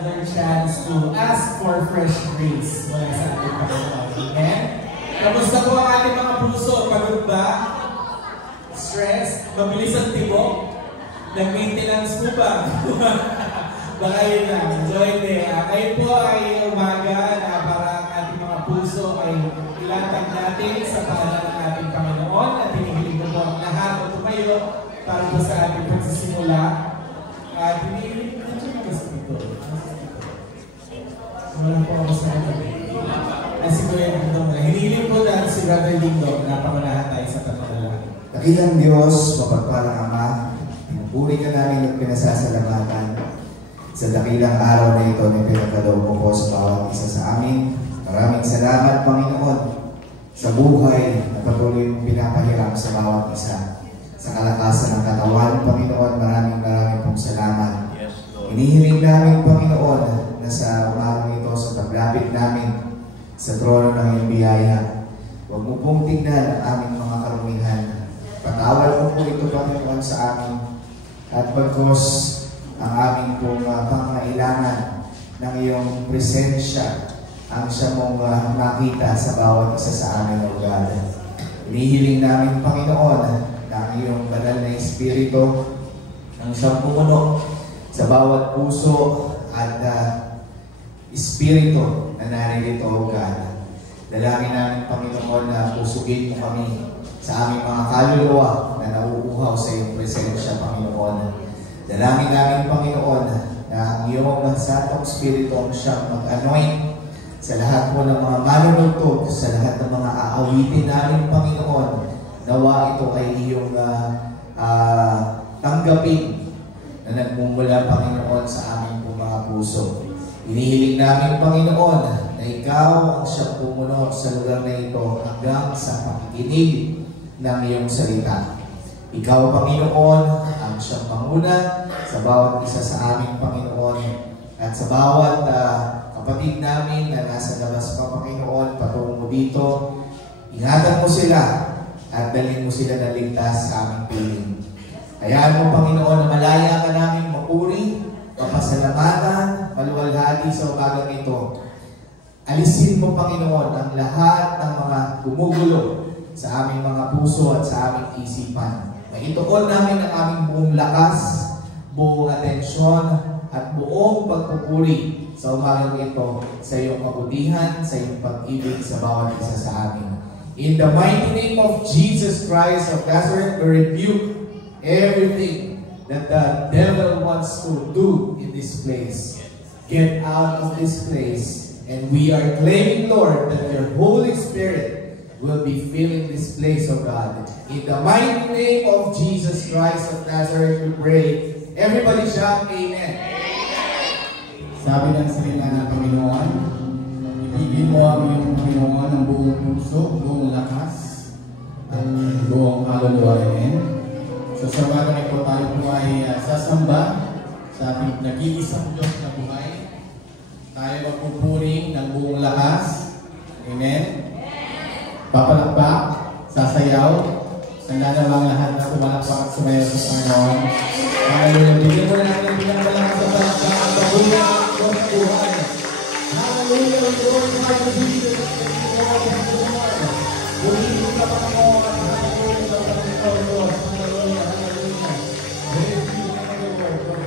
another chance to ask for fresh grace mula sa ating Panginoon. Amen? Kamusta po ang ating mga puso? Pagod ba? Stress? Mabilis ang tibok? Nag-maintenance po ba? Baka yun lang. So hindi. Ngayon po ay umaga na para ang ating mga puso ay ilatag natin sa pangalan ng ating Panginoon at hinihiling ko po ang lahat at tumayo para po sa ating pagsisimula. At hinihiling ko ito na sa ito. Wala po ako sa ito. Kasi ko yung ito mo. Hinihiling po dahil si Brother Dingdong na pangunahan tayo sa pangalan. Dakilang Diyos, mapagpalang Ama, pinupuri ka namin at pinasasalamatan sa dakilang araw na ito na pinagkaloob mo po sa bawat isa sa amin. Maraming salamat, Panginoon, sa buhay na patuloy mong pinapahiram sa bawat isa. Sa kalakasan ng katawan, Panginoon, maraming pong salamat. Inihiling namin, Panginoon, na sa umagang ito, sa paglapit namin sa trono ng iyong biyaya, huwag mo pong tignan ang aming mga karumihan. Patawad mo po ito, Panginoon, sa amin at pagkos ang aming pong pangailangan ng iyong presensya ang siya mong makita sa bawat isa sa amin, O God. Inihiling namin, Panginoon, na ang iyong banal na Espiritu ang siyang pumuno sa bawat puso at Espiritu na naririto, O God. Dalangin namin, Panginoon, na pusugin mo kami sa aming mga kaluluwa na nauuhaw sa iyong presensya, Panginoon. Dalangin namin, Panginoon, na ang iyong Santong Espiritu ang siyang mag-anoint sa lahat po ng mga manunugtog, sa lahat ng mga aawitin namin, Panginoon. Nawa ito ay iyong tanggapin na nagmumula, Panginoon, sa aming po mga puso. Inihiling namin, Panginoon, na ikaw ang siyang pumuno sa lugar na ito hanggang sa pakikinig ng iyong salita. Ikaw, Panginoon, ang siyang manguna sa bawat isa sa aming Panginoon at sa bawat kapatid namin na nasa labas pa, Panginoon, patungo dito. Ingatan mo sila at dalhin mo sila na ligtas sa aming piling. Hayaan mo, Panginoon, na malaya ka namin mapuri, mapasalamatan, maluwalhati sa umagang ito. Alisin mo, Panginoon, ang lahat ng mga gumugulo sa aming mga puso at sa aming isipan. Maituon namin ang aming buong lakas, buong atensyon, at buong pagpupuri sa umagang ito sa iyong kabutihan, sa iyong pag-ibig sa bawat isa sa amin. In the mighty name of Jesus Christ of Nazareth, we rebuke everything that the devil wants to do in this place. Get out of this place. And we are claiming, Lord, that your Holy Spirit will be filling this place, O God. In the mighty name of Jesus Christ of Nazareth, we pray. Everybody shout, Amen. Sabi ng salita ng Panginoon, ibigin mo ang iyong Panginoon ng buong puso, buong lakas, at buong kaluluwa. Amen. So sa umaga ito tayo po ay sasamba sa ating nag-iisang Diyos na buhay. Tayo magpupuring ng buong lakas. Amen. Papalakpak, sasayaw, nananawang lahat na sumalakpak at sumayaw sa Panginoon. Hallelujah. Bigyan mo na natin ang pinakalakas sa palakpak at pagbuhay ang Diyos na buhay. Hallelujah. Lord, my Jesus, Purihin ka, Panginoon, at hallelujah sa Panginoon, Lord. Hallelujah. Hallelujah. Praise you, Lord.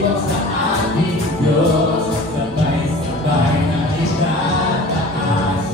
Sa ating Diyos, sabay-sabay na itataas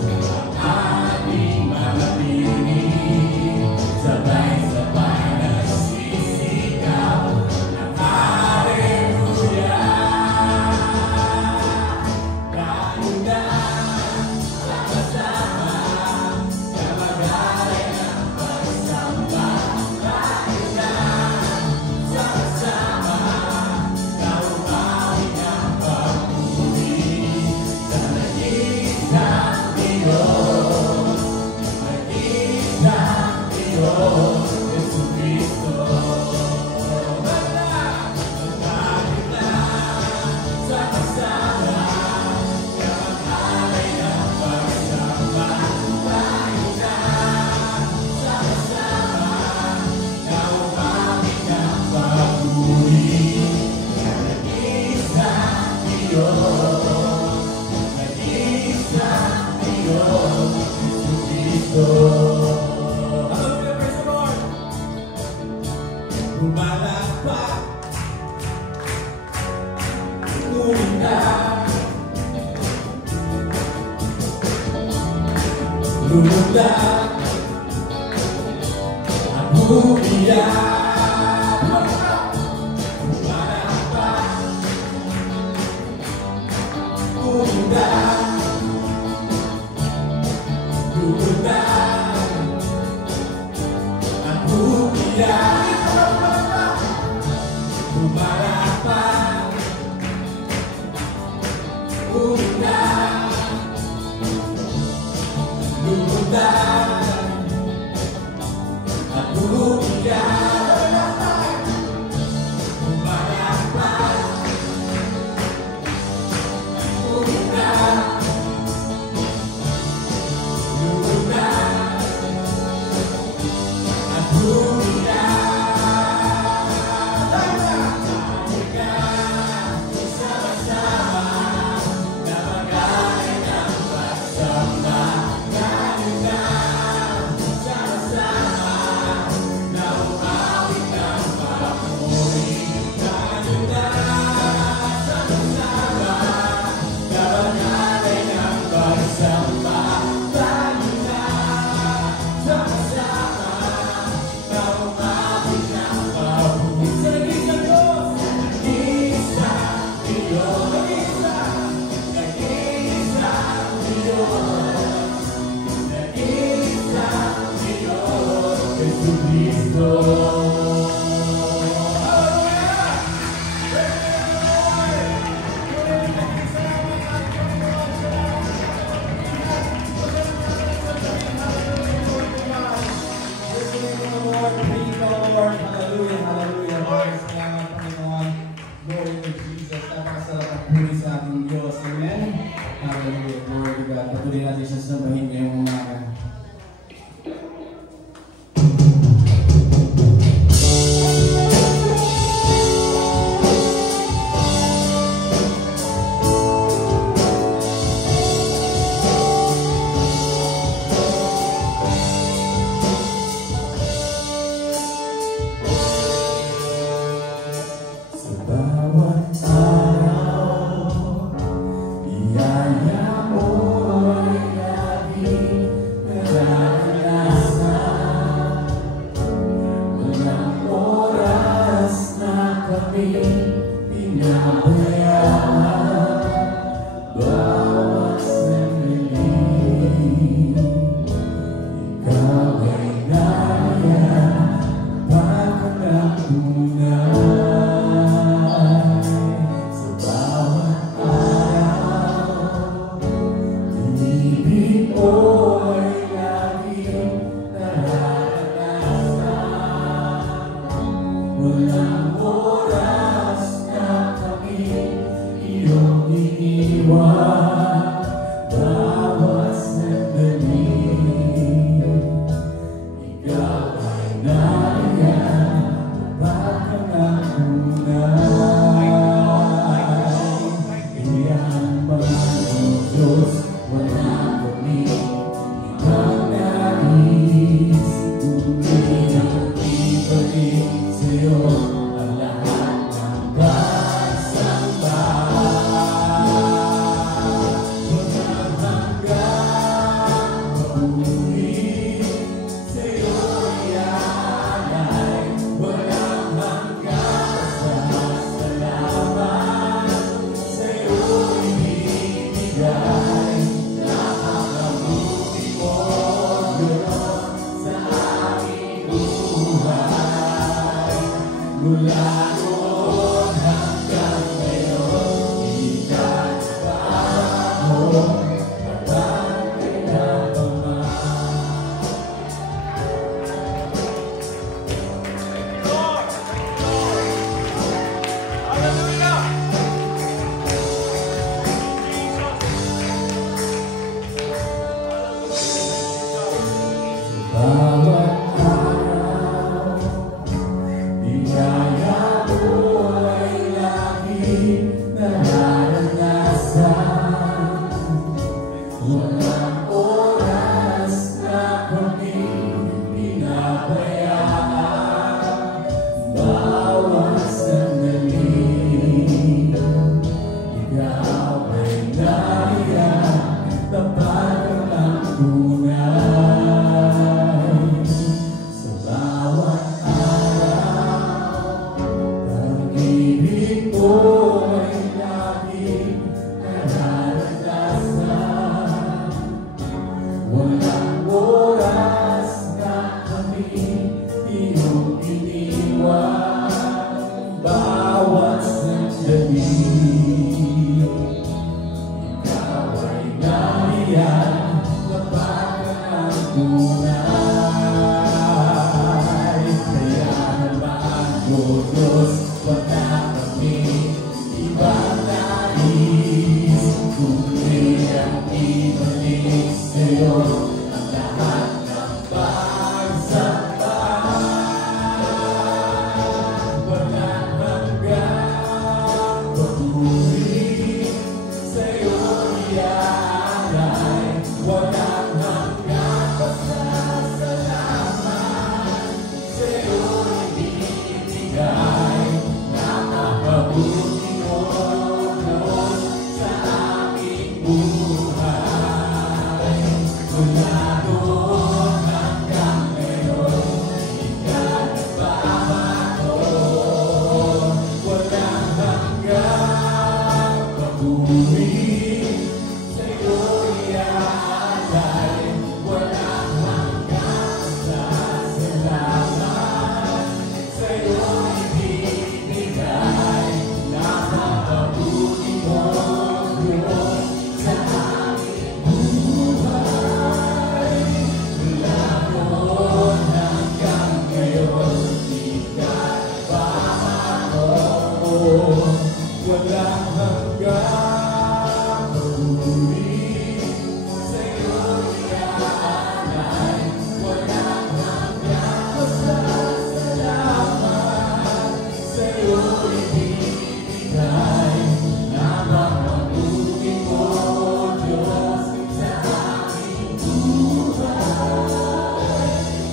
Diyos, wala kami Walang oras na kami pinabayaan, bawat sandali. Ikaw ay nariyan, tapat ang tunay. Sa bawat araw, pag-ibig ko ay laging nararanasan. Walang oras na kami iyong iniwan, bawat sandali. Ikaw ay nariyan, tapat ang tunay. Kaya naman, O Diyos, wala kami ibang nais, kundi ang ibalik sa'yo ang lahat ng pagsamba. Walang hanggang papuri, sa'yo iaalay. Walang hanggang pasasalamat, sa'yo ibibigay. Napakabuti mo, Diyos, sa aming buhay. Mula noon hanggang ngayon, di ka nagbabago. Walang hanggang papuri, sa'yo iaalay. Walang hanggang pasasalamat, sa'yo ibibigay. Napakabuti mo, Diyos, sa aming buhay. Mula noon hanggang ngayon, di ka nagbabago. Walang hanggang papuri, sa'yo iaalay. Walang hanggang pasasalamat, sa'yo ibibigay. Napakabuti mo, Diyos, sa aming buhay.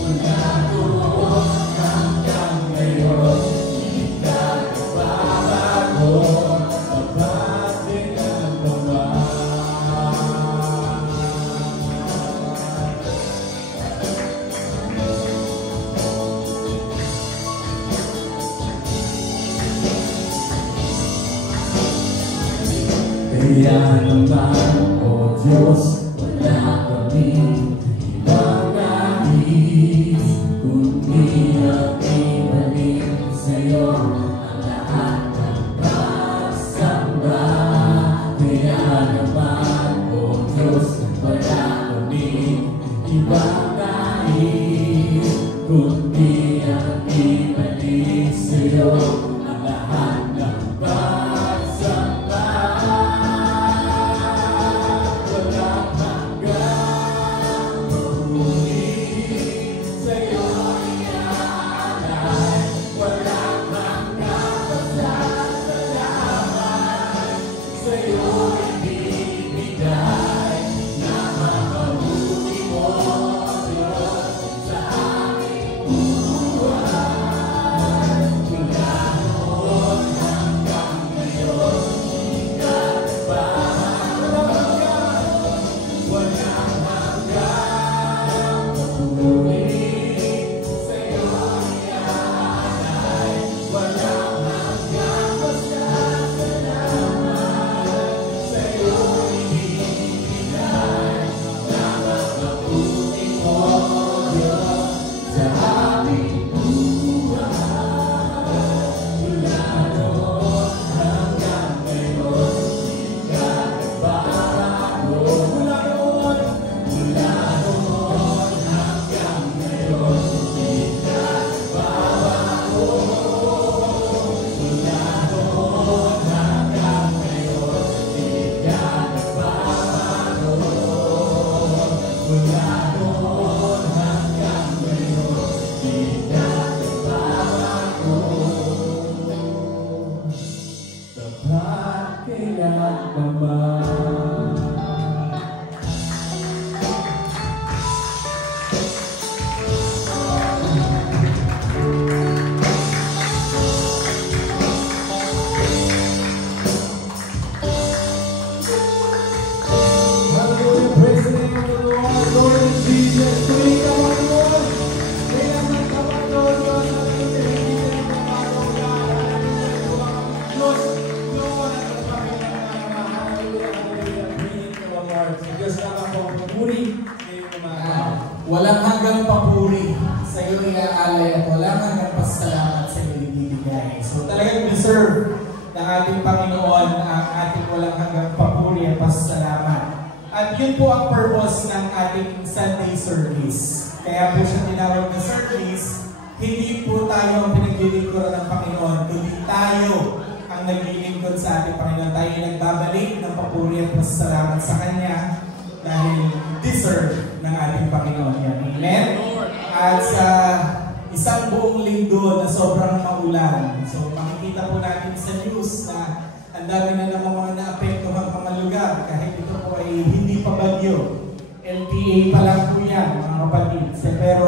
Mula noon hanggang ngayon, di ka nagbabago. Tapat din ang tapat. Kaya naman, O Diyos, wala kaming ibang nais, kundi ang ibalik sa'yo ang lahat ng pagsamba. Kaya naman, O Diyos, wala kaming ibang nais, kundi ang ibalik sa'yo ang lahat ng pagsamba. Walang hanggang papuri, sa'yo iaalay. Walang hanggang pasasalamat, sa'yo ibibigay. Napakabuti mo, pinupuri ngayong umaga. Walang hanggang papuri sa iyo inaalay at walang hanggang pasalamat sa iyo ibibigay. So talagang deserve ng ating Panginoon ang ating walang hanggang papuri at pasalamat. At yun po ang purpose ng ating Sunday service. Kaya po siya tinawag na service, hindi po tayo ang pinaglilingkuran ng Panginoon, kundi tayo ang naglilingkod sa ating Panginoon. Tayo nagbabalik ng papuri at pasalamat sa Kanya dahil deserve ng ating Panginoon yan. Amen? At sa isang buong linggo na sobrang maulan, so makikita po natin sa news na ang dami na naman mga naapektuhan mga lugar kahit ito po ay hindi pa bagyo. LPA pa lang po yan, mga kapatid. Pero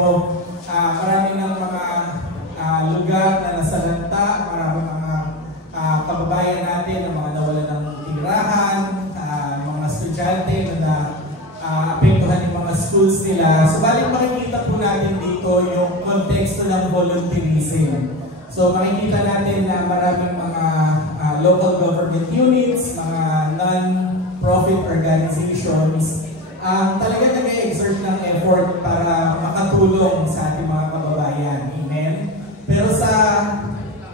marami ng mga lugar na nasalanta, marami mga kababayan natin na mga nawalan ng tirahan, mga estudyante na apektuhan yung mga schools nila. So balik makikita po natin dito yung konteksto ng volunteerism. So makikita natin na maraming mga local government units, mga non-profit organizations, talaga nag-exert ng effort para makatulong sa ating mga kababayan. Amen? Pero sa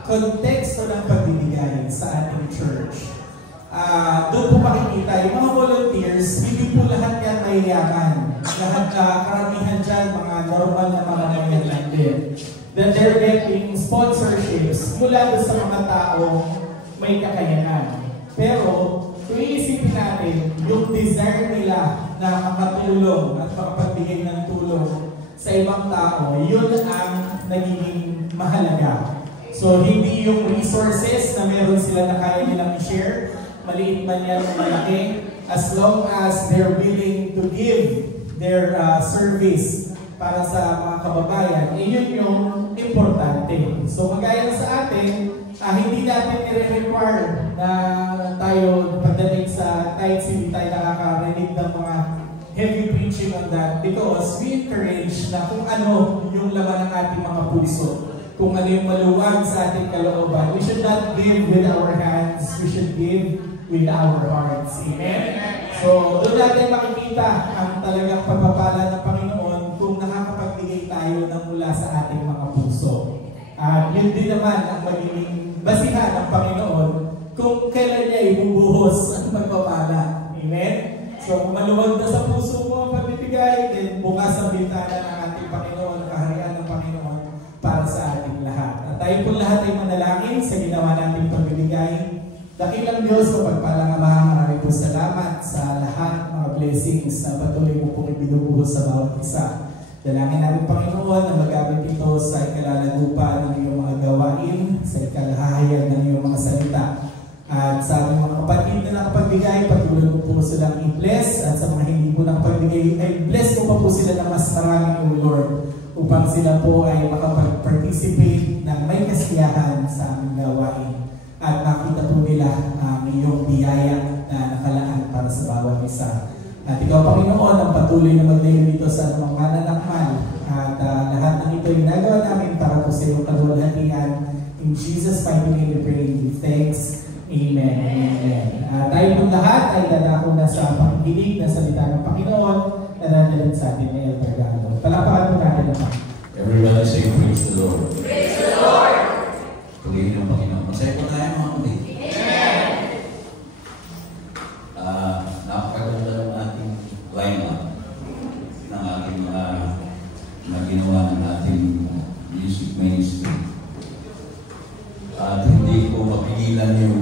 konteksto ng pagbibigay sa ating church, doon po makikita yung mga volunteers, hindi po lahat yan mayayaman. Lahat karamihan dyan, mga normal na mga nangyayang din. That they're getting sponsorships mula doon sa mga taong may kakayanan. Pero, kung iisipin natin, yung desire nila na makatulong at makapagbigay ng tulong sa ibang tao, yun ang nagiging mahalaga. So, hindi yung resources na meron sila na kaya nilang i-share, maliit man yan o malaki, as long as they're willing to give their service para sa mga kababayan, yun yung importante. So, magaya sa atin, hindi natin i-require na tayo pagdating sa tithes, hindi tayo nakakarinig ng mga heavy preaching on that because we encourage na kung ano yung laman ng ating mga puso, kung ano yung maluwag sa ating kalooban. We should not give with our hands, we should give with our hearts. Amen? So, doon natin makikita ang talagang pagpapala ng Panginoon kung nakakapagbigay tayo ng mula sa ating mga puso. At yun din naman ang magiging basihan ng Panginoon kung kailan niya ibubuhos ang pagpapala. Amen? So, kung maluwag na sa puso mo ang pagbibigay, then bukas ang bintana ng ating Panginoon, kaharian ng Panginoon para sa ating lahat. At tayo po lahat ay manalangin sa ginawa nating pagbibigay. Dakilang Diyos, mapagpalang Ama, marami po salamat sa lahat mga blessings na patuloy mo pong ibinubuhos sa bawat isa. Dalangin namin, Panginoon, na magamit ito sa ikalalagupa ng iyong mga gawain, sa ikalahayag ng iyong mga salita. At sa aming mga kapatid na nakapagbigay, patuloy mo po silang i-bless. At sa mga hindi po nakapagbigay, ay bless mo pa po sila na mas marami, O Lord, upang sila po ay makapag-participate ng may kasiyahan sa aming gawain. At makita po nila ang iyong biyaya na nakalaan para sa bawat isa. At ikaw, Panginoon, ang patuloy na maglayo dito sa mga mananakmal. At lahat ng ito yung nagawa namin para po sa iyong kaluwalhatian. In Jesus' mighty name we pray and give thanks. Amen. Amen. Tayo po lahat ay dadako na sa pakikinig na salita ng Panginoon na nadalhin sa atin na Elder Galo. Palapakan po natin ang Panginoon. Everybody say, praise the Lord. Praise the Lord. Pagiging ng Panginoon. Masaya po tayo mga kapatid. Amen. Napakaganda ng ating line-up ng ating na ginawa ng ating music ministry. At hindi ko mapigilan yung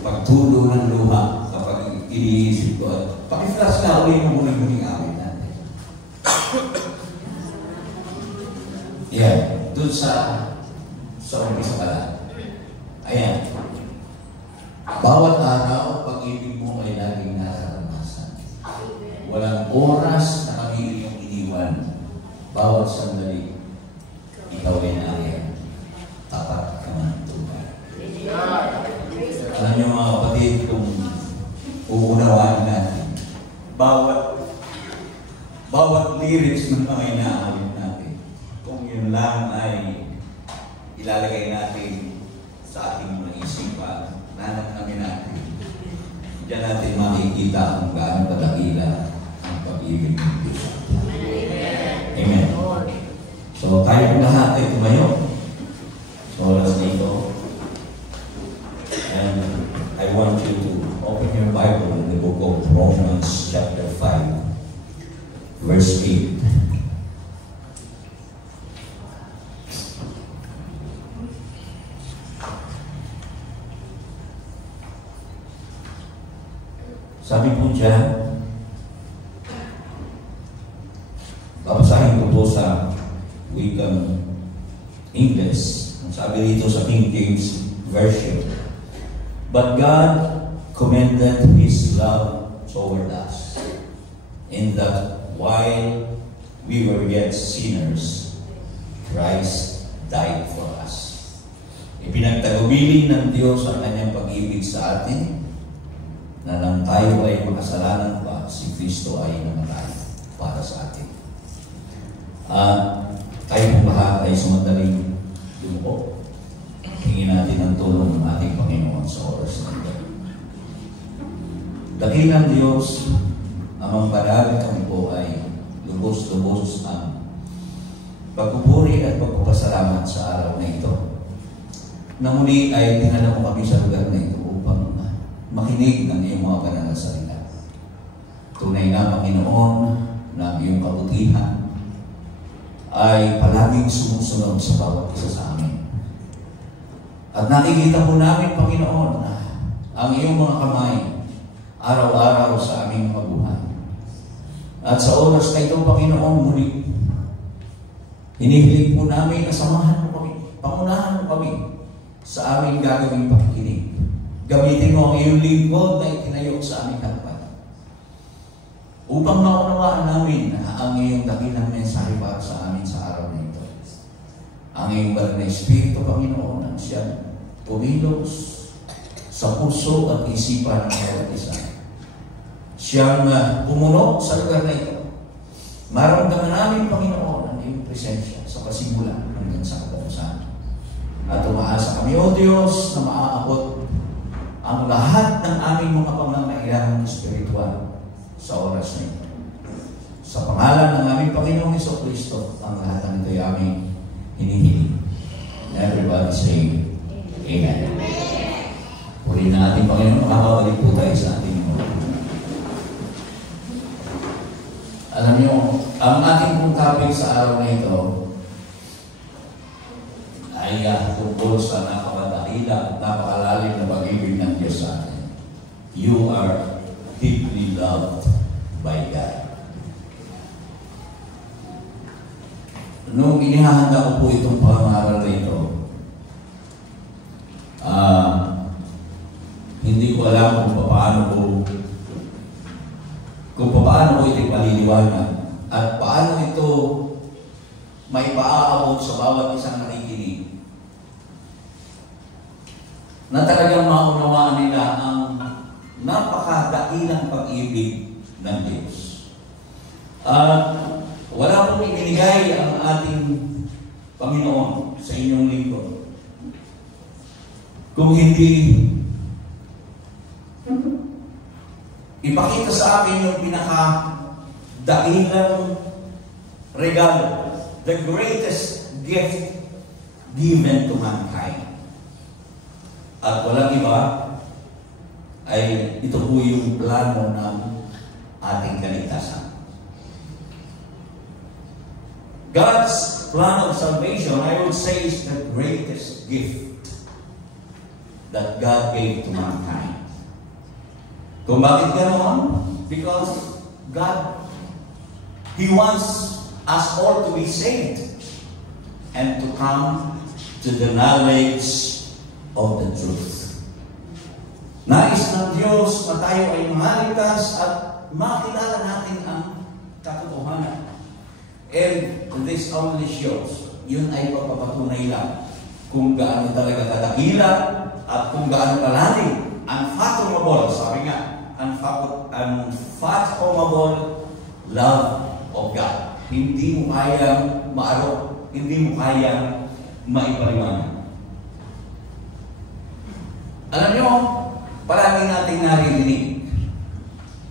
pagtulo ng luha kapag iniisip ko. At pakiflash na ulit yung muling awit natin. Yeah, doon sa umpisa pala. Ayan. Bawat araw, pag-ibig mo ay laging nararanasan. Walang oras na kami iyong iniwan. Bawat sandali, ikaw ay naya. Tapat ka man tunay. Alam niyo mga kapatid, kung uunawain natin, bawat lyrics ng mga inaawit natin, kung yun lang ay ilalagay natin sa ating mga isipan, nanak namin natin. Diyan natin makikita kung gaano kadakila Romans chapter 5, verse 8. Sabi po dyan, babasahin ko po sa wikang English. Sabi dito sa King James Version, "But God commended His love toward us, in that while we were yet sinners, Christ died for us." Ipinagtagubilin ng Diyos ang kanyang pag-ibig sa atin, na nang tayo ay makasalanan pa, si Kristo ay namatay para sa atin. Tayo po lahat ay sumandaling yumuko. Hingin natin ang tulong ng ating Panginoon sa oras na ito. Dakilang Diyos, Amang Banal, kami po ay lubos-lubos ang pagpupuri at pagpapasalamat sa araw na ito. Na muli ay dinala mo kami sa lugar na ito upang makinig ng iyong mga banal na salita. Tunay na, Panginoon, na ang iyong kabutihan ay palaging sumusunod sa bawat isa sa amin. At nakikita po namin, Panginoon, na ang iyong mga kamay araw-araw sa aming mabuhay. At sa oras na ito, Panginoon, muli, hinihiling po namin na samahan mo kami, pangunahan mo kami sa aming gagawing pakikinig. Gamitin mo ang iyong lingkod na itinayo sa aming harapan, upang maunawaan namin na ang iyong dakilang mensahe para sa amin sa araw na ito. Ang iyong banal na Espiritu, Panginoon, ang siyang pumilos sa puso at isipan ng bawat isa. Siyang pumuno sa lugar na ito. Maramdaman namin, Panginoon, ang iyong presensya sa pasimula hanggang sa katapusan. At umaasa kami, O Diyos, na maaabot ang lahat ng aming mga pangangailangan espiritual sa oras na ito. Sa pangalan ng aming Panginoong Jesucristo, ang lahat ng ito ay aming hinihiling. Everybody say, Amen. Puri na ating Panginoon, makakabalik po tayo sa ating mga. Alam niyo, ang ating pong topic sa araw na ito ay tungkol sa napakadakila at napakalalim na pag-ibig ng Diyos sa atin. You are deeply loved by God. Nung inihahanda ko po itong pangaral na ito, hindi ko alam kung paano ko ito paliliwanag at paano ito may paaabot sa bawat isang nakikinig, na talagang maunawaan nila ang napakadailang pag-ibig ng Diyos. Wala pong ibinigay ang ating Panginoon sa inyong lingkod kung hindi ipakita sa akin yung pinakadailang regalo, the greatest gift given to mankind. At walang iba ay ito po yung plano ng ating kaligtasan. God's plan of salvation, I would say, is the greatest gift that God gave to mankind. Kung bakit ganoon? Because God, He wants us all to be saved and to come to the knowledge of the truth. Nais ng Diyos na tayo ay maligtas at makilala natin ang katotohanan. And this only shows, yun ay pagpapatunay lang kung gaano talaga kadakila at kung gaano kalalim, unfathomable, sabi nga, unfathomable love of God. Hindi mo kayang maarok, hindi mo kayang maipaliwanag. Alam nyo, palagi nating naririnig,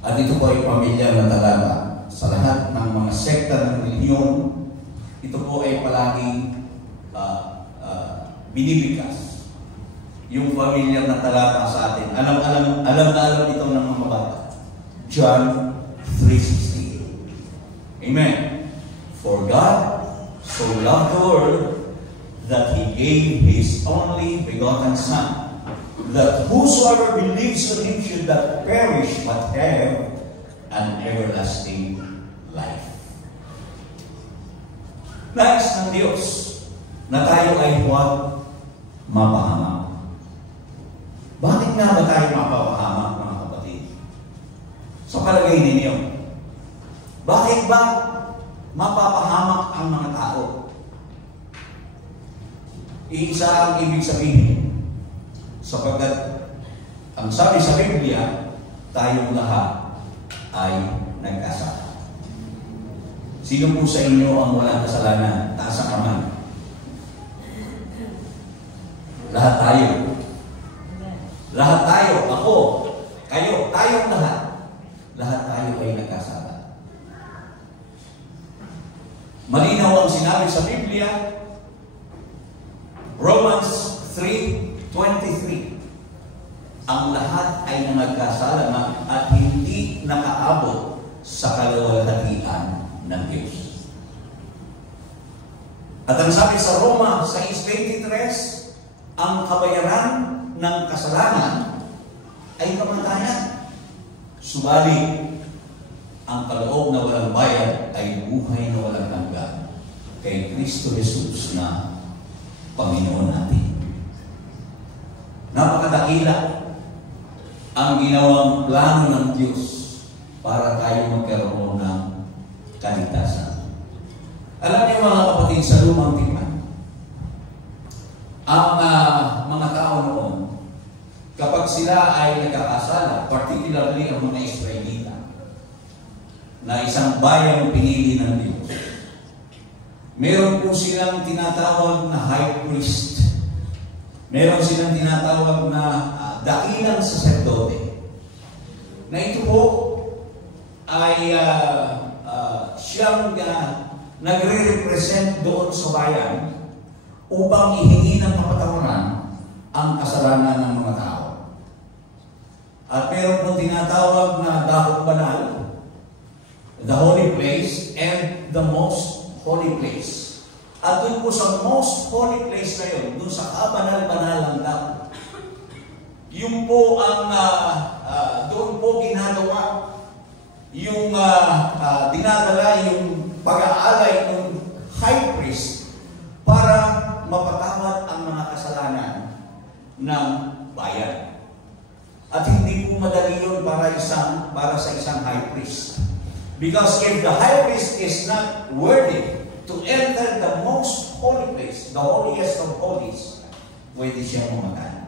at ito po ay pamilya ng talaba. Sa lahat ng mga sekta ng relihiyon, ito po ay palaging binibigkas. Yung pamilya ng talaba sa atin. Alam ito ng mga bata. John 3:16. Amen. For God so loved the world that He gave His only begotten Son, that whosoever believes in Him should not perish but have an everlasting life. Nais ng Diyos na tayo ay huwag mapahamak. Bakit nga ba tayo mapapahamak, mga kapatid? Sa palagay ninyo, bakit ba mapapahamak ang mga tao? Iisa ang ibig sabihin, sapagkat ang sabi sa Biblia, tayong lahat ay nagkasala. Sino po sa inyo ang walang kasalanan? Taas ang kamay. Lahat tayo. Lahat tayo. Ako. Kayo. Tayong lahat. Lahat tayo ay nagkasala. Malinaw ang sinabi sa Biblia, Romans 3:23. Ang lahat ay nagkasala na at hindi nakaabot sa kaluwalhatian ng Diyos. At ang sabi sa Roma 6:23, ang kabayaran ng kasalanan ay kamatayan. Subalit, ang kaloob na walang bayad ay buhay na walang hanggan kay Kristo Jesus na Panginoon natin. Napakadakila ang ginawang plano ng Diyos para tayo magkaroon ng kaligtasan. Alam niyo mga kapatid, sa lumang tipan, ang mga tao noon, kapag sila ay nagkakasala, particularly ang mga Israelita, na isang bayang pinili ng Diyos, meron po silang tinatawag na high priest. Meron silang tinatawag na dakilang saserdote. Na ito po ay siyang nagre-represent doon sa bayan upang ihingi ng kapatawaran ang kasalanan ng mga tao. At meron pong tinatawag na dahok banal, the holy place, and the most holy place. At doon po sa most holy place na yun, doon sa kabanal-banal ng dahok, yun po ang doon po ginagawa yung dinadala yung pag-aalay ng high priest para mapatawad ang mga kasalanan ng bayan. At hindi po madali yun para sa isang high priest. Because if the high priest is not worthy to enter the most holy place, the holiest of holies, pwede siyang mamatay.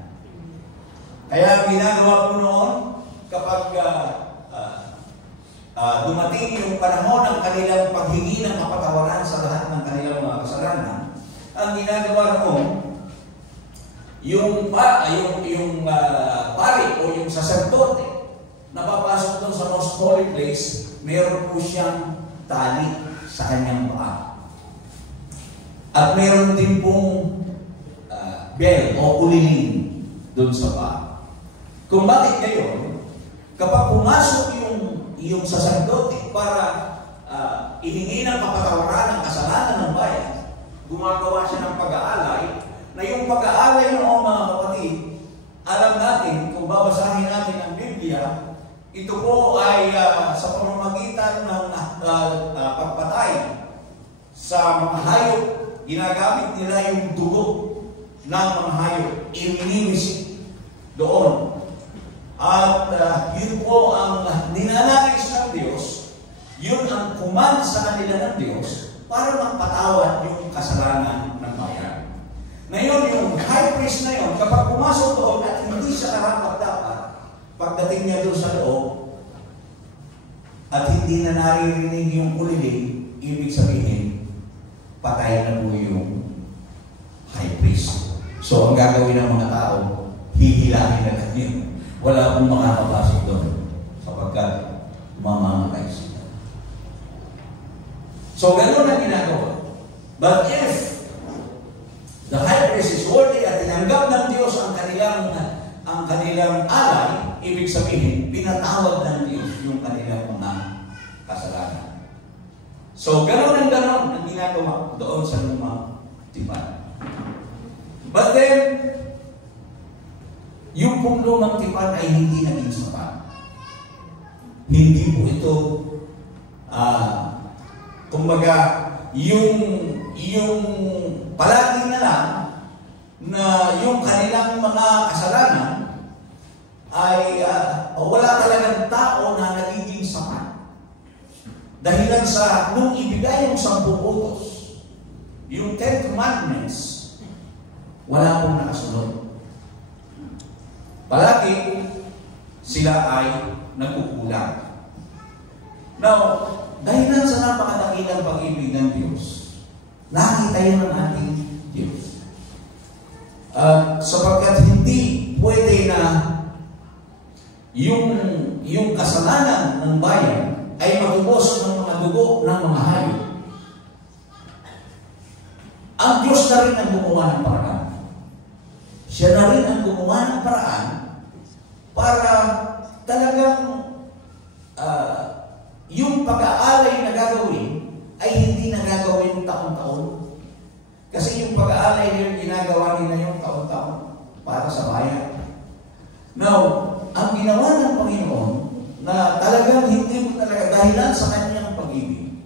Kaya ginagawa po noon, kapag dumating yung panahon ng kanilang paghingi ng kapatawaran sa lahat ng kanilang mga kasalanan, ang ginagawa noon, yung pari o yung saserdote na papasok doon sa most holy place, meron po siyang tali sa kanyang paa. At meron din pong bell o uliling doon sa paa. Kung bakit ngayon, kapag pumasok yung saserdote para ihingi ng kapatawaran ng kasalanan ng bayan, gumagawa siya ng pag-aalay, na yung pag-aalay noong mga kapatid, alam natin, kung babasahin natin ang Biblia, ito po ay sa pamamagitan ng pagpatay sa mga hayop, ginagamit nila yung dugo ng mga hayop, iminibisik doon. At yun po ang ninanais ng Diyos, yun ang command sa kanila ng Diyos para magpatawad yung kasalanan ng bayan. Ngayon, yung high priest na yun, kapag pumasok doon at hindi siya karapat-dapat, pagdating niya doon sa loob, at hindi na naririnig yung uliling, ibig sabihin, patay na po yung high priest. So, ang gagawin ng mga tao, hihilahin na kanyo. Wala pong makakapasok doon sapagkat mamamatay sila. So, ganoon ang ginagawa. But if the high priest is worthy at tinanggap ng Diyos ang kanilang alay, ibig sabihin, pinatawad ng Diyos yung kanilang mga kasalanan. So, gano'n ang ginagawa doon sa lumang tipan. But then, yung pong lumang tipan ay hindi naging sapat. Hindi po ito, kumbaga, yung palagi na lang na yung kanilang mga kasalanan ay wala talagang tao na nagiging sapat. Dahilan sa nung ibigay yung 10 utos, yung 10 Commandments, wala pong nakasunod. Palagi sila ay nagkukulang. Now, dahilan sa napakadakilang pag-ibig ng Diyos, nakita yun ng ating Diyos. Sapagkat hindi pwede na yung kasalanan ng bayan ay matubos ng mga dugo ng mga hayop. Ang Diyos na rin ang gumawa ng paraan. Siya na rin ang gumawa ng paraan para talagang yung pag-aalay na gagawin ay hindi na gagawin taon-taon. Kasi yung pag-aalay na yung ginagawa nila yung taon-taon para sa bayan. Now, ang ginawa ng Panginoon na talagang hindi mo talaga dahilan sa kanyang pag-ibig.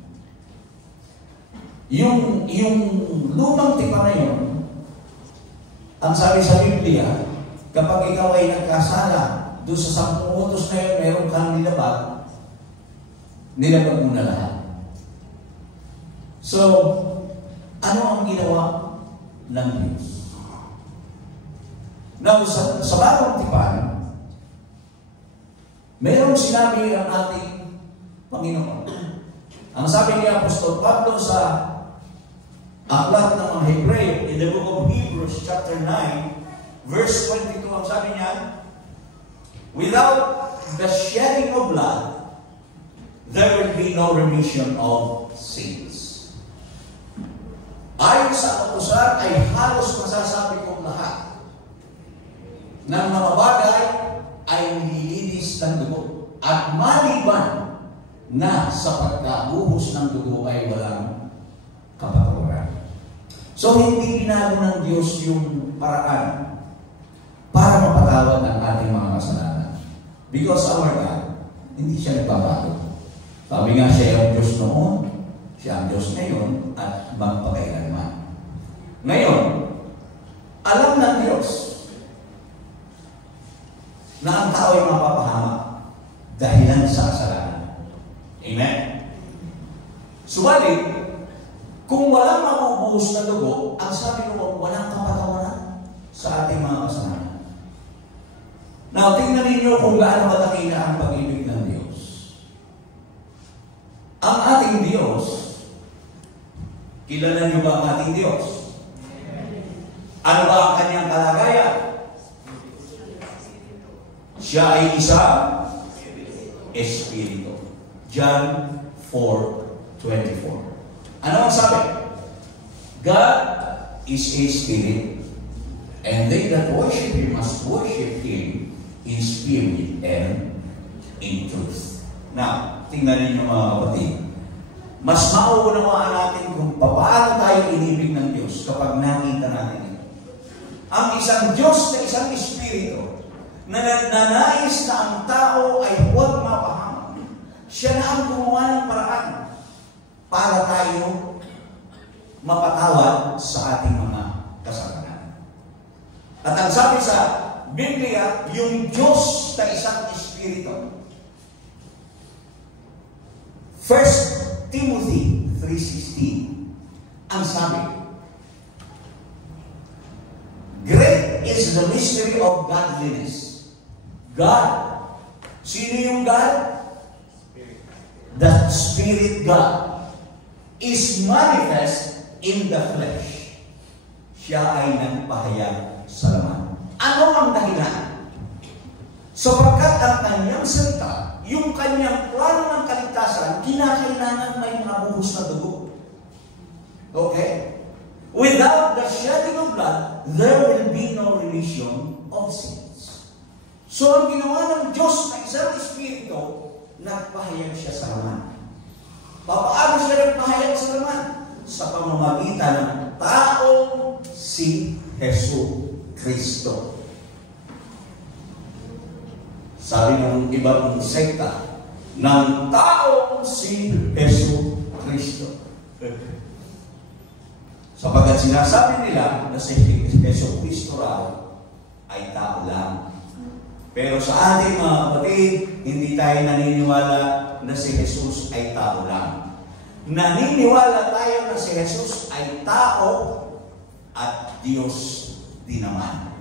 Yung lumang tipan na yun, ang sabi sa Biblia, kapag ikaw ay nagkasala, doon sa 10 utos na yun, meron kang nilabag mo na lahat. So, ano ang ginawa ng Diyos? Now, sa bagong tipan, merong sinabi ang ating Panginoon. Ang sabi ni Apostol Pablo sa aklat ng mga Hebreo, in the book of Hebrews, chapter 9, verse 22, ang sabi niya, without the shedding of blood, there will be no remission of sins. Ayon sa kautusan ay halos masasabi kong lahat ng mga bagay ay nililinis ng dugo. At maliban na sa pagkabuhos ng dugo ay walang kapatawaran. So, hindi binago ng Diyos yung paraan para mapatawad ang ating mga kasalanan. Because our God, hindi siya nagbabago. Sabi nga siya yung Diyos noon, siya ang Diyos ngayon, at magpakailanman. Ngayon, alam ng Diyos na ang tao ay mapapahamak dahilan sa kasalanan. Amen? Subalit, kung walang mabubuhos na dugo, ang sabi ko, walang kapatawaran sa ating mga kasalanan. Now, tingnan ninyo kung gaano kadakila ang pag-ibig ng Diyos. Ang ating Diyos, kilala niyo ba ang ating Diyos? Ano ba ang kanyang kalagayan? Siya ay isang Espiritu. John 4:24. Ano ang sabi? God is a Spirit, and they that worship Him must worship Him in spirit and in truth. Now, tingnan ninyo mga kapatid. Mas mauunawaan natin kung paano tayo inibig ng Diyos kapag nakita natin ito. Ang isang Diyos na isang Espiritu na nagnanais na ang tao ay huwag mapahamak. Siya na ang gumawa ng paraan para tayo mapatawad sa ating mga kasalanan. At ang sabi sa Biblia, yung Diyos na isang Espiritu. 1 Timothy 3:16, ang sabi, great is the mystery of godliness. God. Sino yung God? The Spirit God is manifest in the flesh. Siya ay nagpahayag sa laman. Ano ang dahilan? Sapagkat ang kanyang salita, yung kanyang plano ng kaligtasan, kinakailangan may mga buhos na dugo. Okay? Without the shedding of blood, there will be no remission of sins. So ang ginawa ng Diyos na isang Espiritu, nagpahayag siya sa laman. Paano siya nagpahayag sa laman? Sa pamamagitan ng taong si Hesus Kristo. Sabi ng ibang sekta, ng taong si Hesus Kristo. Sapagkat sinasabi nila na si Hesus Kristo raw ay tao lang. Pero sa ating mga kapatid, hindi tayo naniniwala na si Hesus ay tao lang. Naniniwala tayo na si Hesus ay tao at Diyos din naman.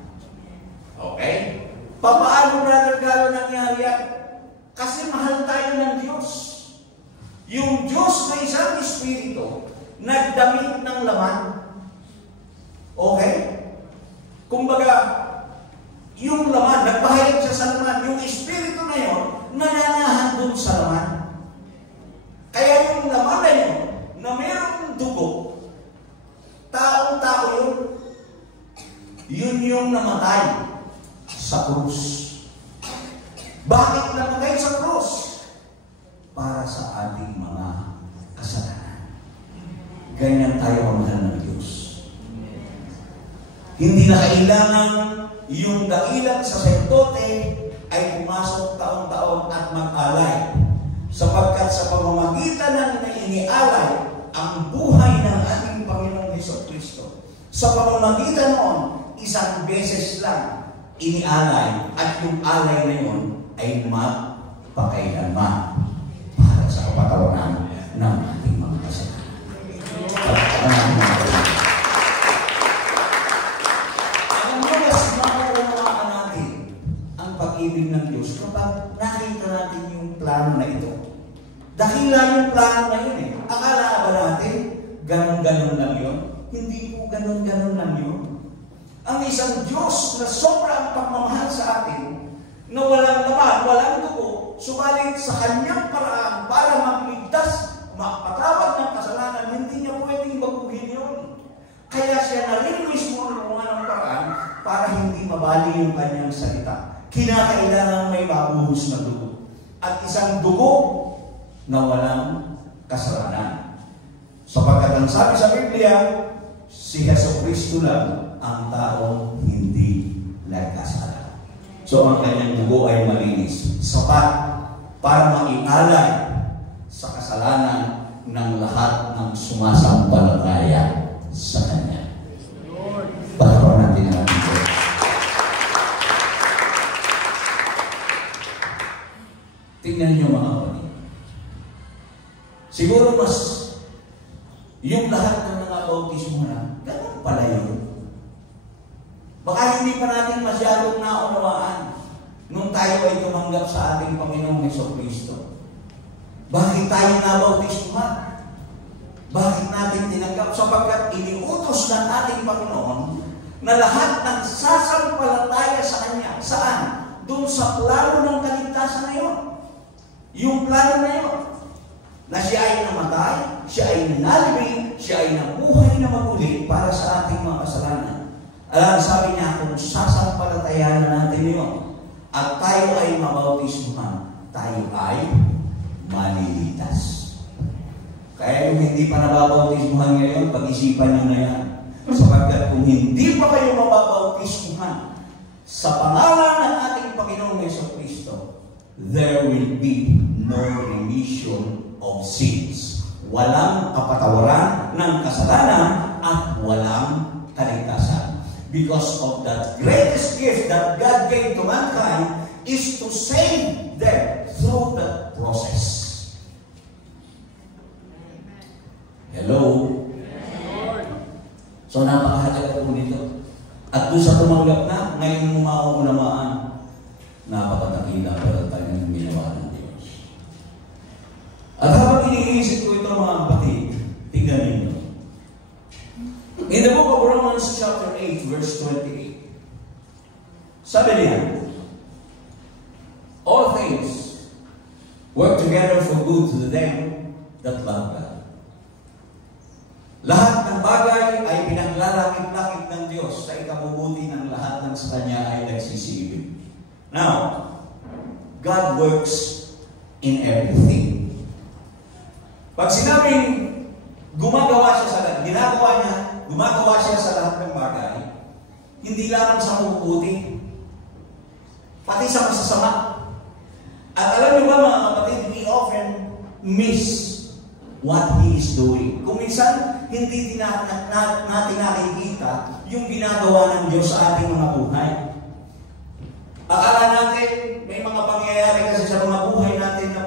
Okay? Paano, Brother Galo, nangyari yan? Kasi mahal tayo ng Diyos. Yung Diyos na isang Espiritu, nagdamit ng laman. Okay? Kumbaga, yung laman, nagpahayag siya sa laman. Yung Espiritu na yun, nananahan dun sa laman. Kaya yung laman na yun, na mayroong dugo, taong-tao yun, yun yung namatay sa krus. Bakit namatay sa krus? Para sa ating mga kasalanan. Ganyan tayo kamahal ng Diyos. Hindi na kailangan yung dakilang saserdote ay pumasok taon-taon at mag-alay. Sapagkat sa pamamagitan ng inialay ang buhay ng ating Panginoong Jesucristo. Sa pamamagitan noon, isang beses lang inialay at yung alay na yun ay magpakailanman para sa kapatawaran ng ating mga kasalanan. Ang mas makuunawaan natin ang pag-ibig ng Diyos kapag nakita natin yung plano na ito. Dahil lang yung plano na yun eh. Akala ba natin ganon-ganon lang yun? Hindi po ganon-ganon lang yun. Ang isang Diyos na sobrang pagmamahal sa atin, na walang laman, walang dugo, subalit sa kanyang paraan para magligtas, magpatawad ng kasalanan, hindi niya pwedeng baguhin yun. Kaya siya na rin mismo nakuha ng paraan para hindi mabali yung kanyang salita. Kinakailangan may mabuhos na dugo. At isang dugo na walang kasalanan. Sapagkat ang sabi sa Biblia, si Jesucristo lang ang taong hindi nagkasala. So ang kanyang dugo ay malinis, sapat para makialay sa kasalanan ng lahat ng sumasampalataya sa Kanya. Patawaran natin ang ating Diyos. Tingnan niyo mga kapatid. Siguro mas yung lahat ng nangabautismo na, ganun pala yun. Baka hindi pa natin masyadong naunawaan nung tayo ay tumanggap sa ating Panginoong Jesucristo. Bakit tayo nabautismuhan? Bakit natin tinanggap? Sapagkat iniutos ng ating Panginoon na lahat ng sasampalataya sa Kanya. Saan? Doon sa plano ng kaligtasan na yun. Yung plano na yun. Na siya ay namatay, siya ay nalibing, siya ay nabuhay na maguli para sa ating mga kasalanan. Alam, sabi niya, kung sasampalatayan na natin yun, at tayo ay mabautismuhan, tayo ay malilitas. Kaya kung hindi pa nababautismuhan ngayon, pag-isipan niyo na yan. Sapagkat kung hindi pa kayo mababautismuhan sa pangalan ng ating Panginoong Jesucristo, there will be no remission of sins. Walang kapatawaran ng kasalanan at walang kaligtasan. Because of that greatest gift that God gave to mankind is to save them through the process. Hello? So napakahalaga po nito. At doon sa tumanggap na, ngayon mo mauunamaan, napakatakila pala tayo ng ginawa ng Diyos. At habang iniisip ko ito mga kapatid, tingnan ninyo. In the book of Romans chapter 8, verse 28, sabi niya, all things work together for good to them that love God. Lahat ng bagay ay pinaglalakip-lakip ng Diyos sa ikabubuti ng lahat ng sa Kanya ay nagsisibig. Now, God works in everything. Pag sinabing gumagawa siya sa lahat ng bagay, hindi lamang sa mabubuti, pati sa masasama. At alam niyo ba mga kapatid, we often miss what He is doing. Kung minsan, hindi natin nakikita yung ginagawa ng Diyos sa ating mga buhay. Akala natin, may mga pangyayari kasi sa mga buhay natin na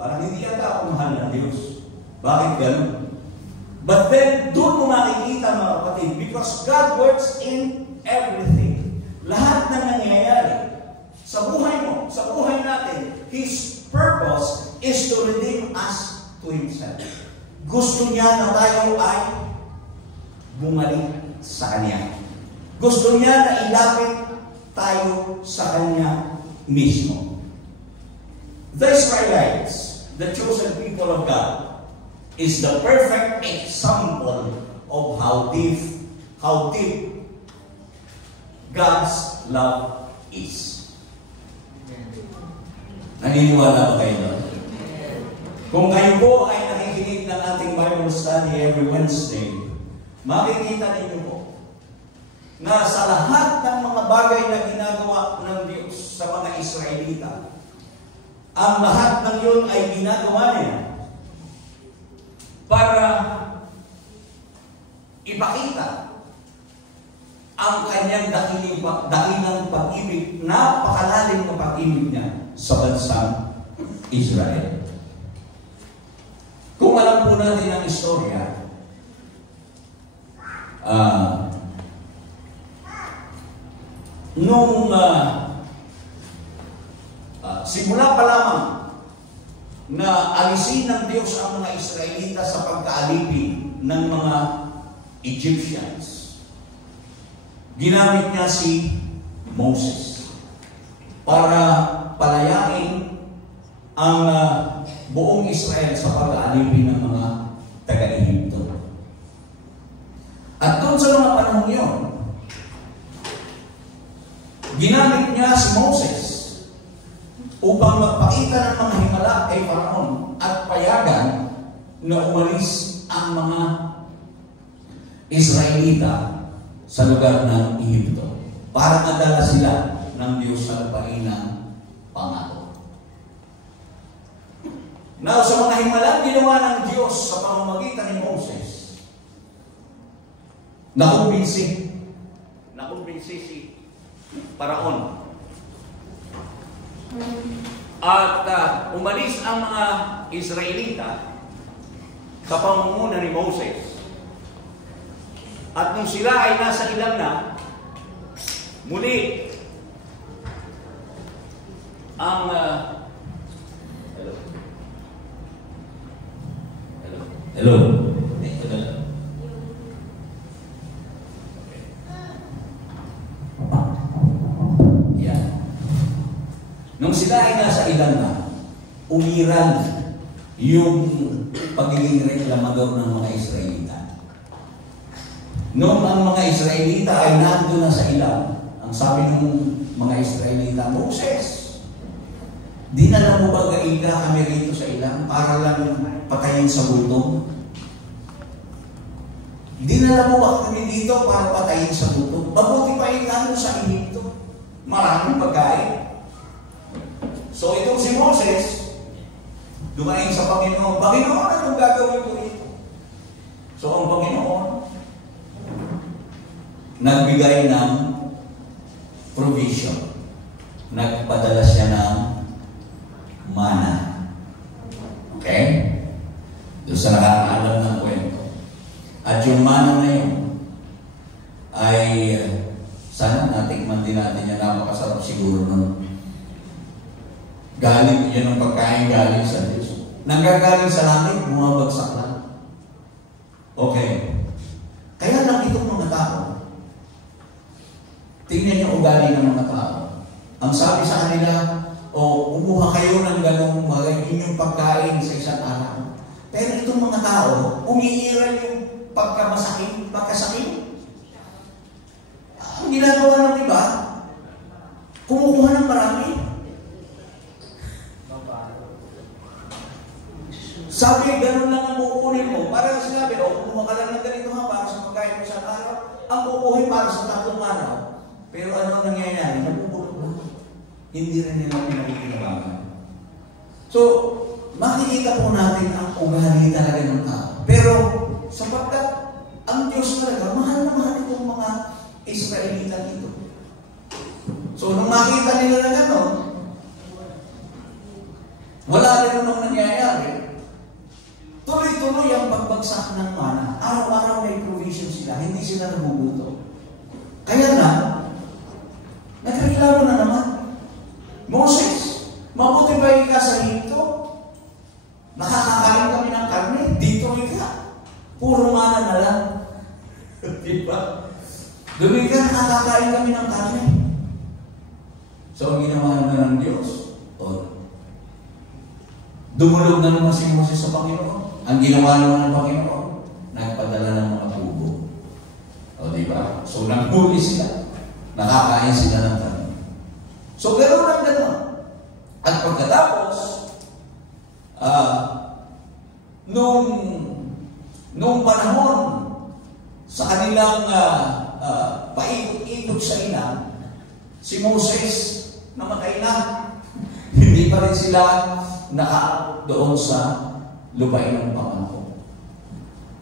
parang hindi yata ako mahal ng Diyos. Bakit ganun? But then, doon mo makikita mga kapatid, because God works in everything. Lahat ng nangyayari sa buhay mo, sa buhay natin, His purpose is to redeem us to Himself. Gusto niya na tayo ay bumalik sa Kanya. Gusto niya na ilapit tayo sa Kanya mismo. The Israelites, the chosen people of God, is the perfect example of how deep God's love is. Naniniwala ba kayo doon? Kung kayo po ay nakikinig ng ating Bible study every Wednesday, makikita ninyo po na sa lahat ng mga bagay na ginagawa ng Diyos sa mga Israelita, ang lahat ng yun ay ginagawa niya para ipakita ang kanyang dakilang pag-ibig, napakalalim na pag-ibig niya sa bansang Israel. Kung alam po natin ang istorya, simula pa lamang na alisin ng Diyos ang mga Israelita sa pagkaalipin ng mga Egyptians, ginamit niya si Moses para palayain ang buong Israel sa pag-aalipin ng mga taga-Ehipto. At doon sa mga panahon yun, ginamit niya si Moses upang magpakita ng mga himala kay Faraon at payagan na umalis ang mga Israelita sa lugar ng Ehipto para madala sila ng Diyos sa lupainang pangako. Now, sa mga himala ginawa ng Diyos sa pamamagitan ni Moses, nakumbinsi si Faraon. At umalis ang mga Israelita sa pamumuno ni Moses. At nung sila ay nasa ilang na, muli ang Hello. Nung sila ay nasa ilan na, umiral yung pagiging reklamador ng mga Israelita. Nung ang mga Israelita ay nandun na sa ilang, ang sabi ng mga Israelita, Moses, dinala mo ba gaiga kami rito sa ilang para lang patayin sa gutom? Dinala mo ba kami dito para patayin sa gutom? Mabuti pa yung nandun sa Ehipto. Maraming pagkain. So itong si Moses, dumating sa Panginoon, Panginoon, anong gagawin ko dito? So ang Panginoon, nagbigay ng provision. Nagpadala siya ng mana. Okay? Doon sa nakakaalam ng kwento. At yung mana na yun, ay sana natikman din natin yan. Napakasarap siguro nun. Galing yan ang pagkain galing sa Diyos. Nanggagaling sa langit, bumabagsak lang. Okay. Kaya lang itong mga tao, tingnan niyo ugali ng mga tao. Ang sabi sa kanila, umuha kayo ng ganong inyong pagkain sa isang araw. Pero itong mga tao, umiiral yung pagkasakit. Ang ginagawa ng iba, kumukuha ng marami. Sabi, ganun lang ang kukunin mo. Para sinabi, kumuha ka lang ng ganito ha, para sa pagkain mo sa araw, ang kukuhin para sa 3 araw. Pero ano ang nangyayari? Nabubulog lang. Hindi rin nila pinakikinabangan. So, makikita po natin ang ugali talaga ng tao. Pero, sapagkat ang Diyos talaga, mahal na mahal itong mga Israelita dito. So, nung makita nila na gano'n, wala rin namang nangyayari. Tuloy-tuloy ang pagbagsak ng mana. Araw-araw may provision sila. Hindi sila nagugutom. Kaya na, nagreklamo na naman. Moses, mabuti ba ika sa hito? Nakakakain kami ng karne. Dito ika. Puro mana na lang. Diba? Doon ika, nakakakain kami ng karne. So, ang ginawa na ng Diyos, dumulog na naman si Moses sa Panginoon. Ang ginawa naman ng Panginoon, nagpadala ng mga tubo. O, diba? So, nanghuli sila. Nakakain sila ng karne. So, gano'n lang gano'n. At pagkatapos, nung panahon sa kanilang paikot-ikot sa ilang, si Moses namatay na. Hindi pa rin sila nakaabot doon sa lupain ng pangako.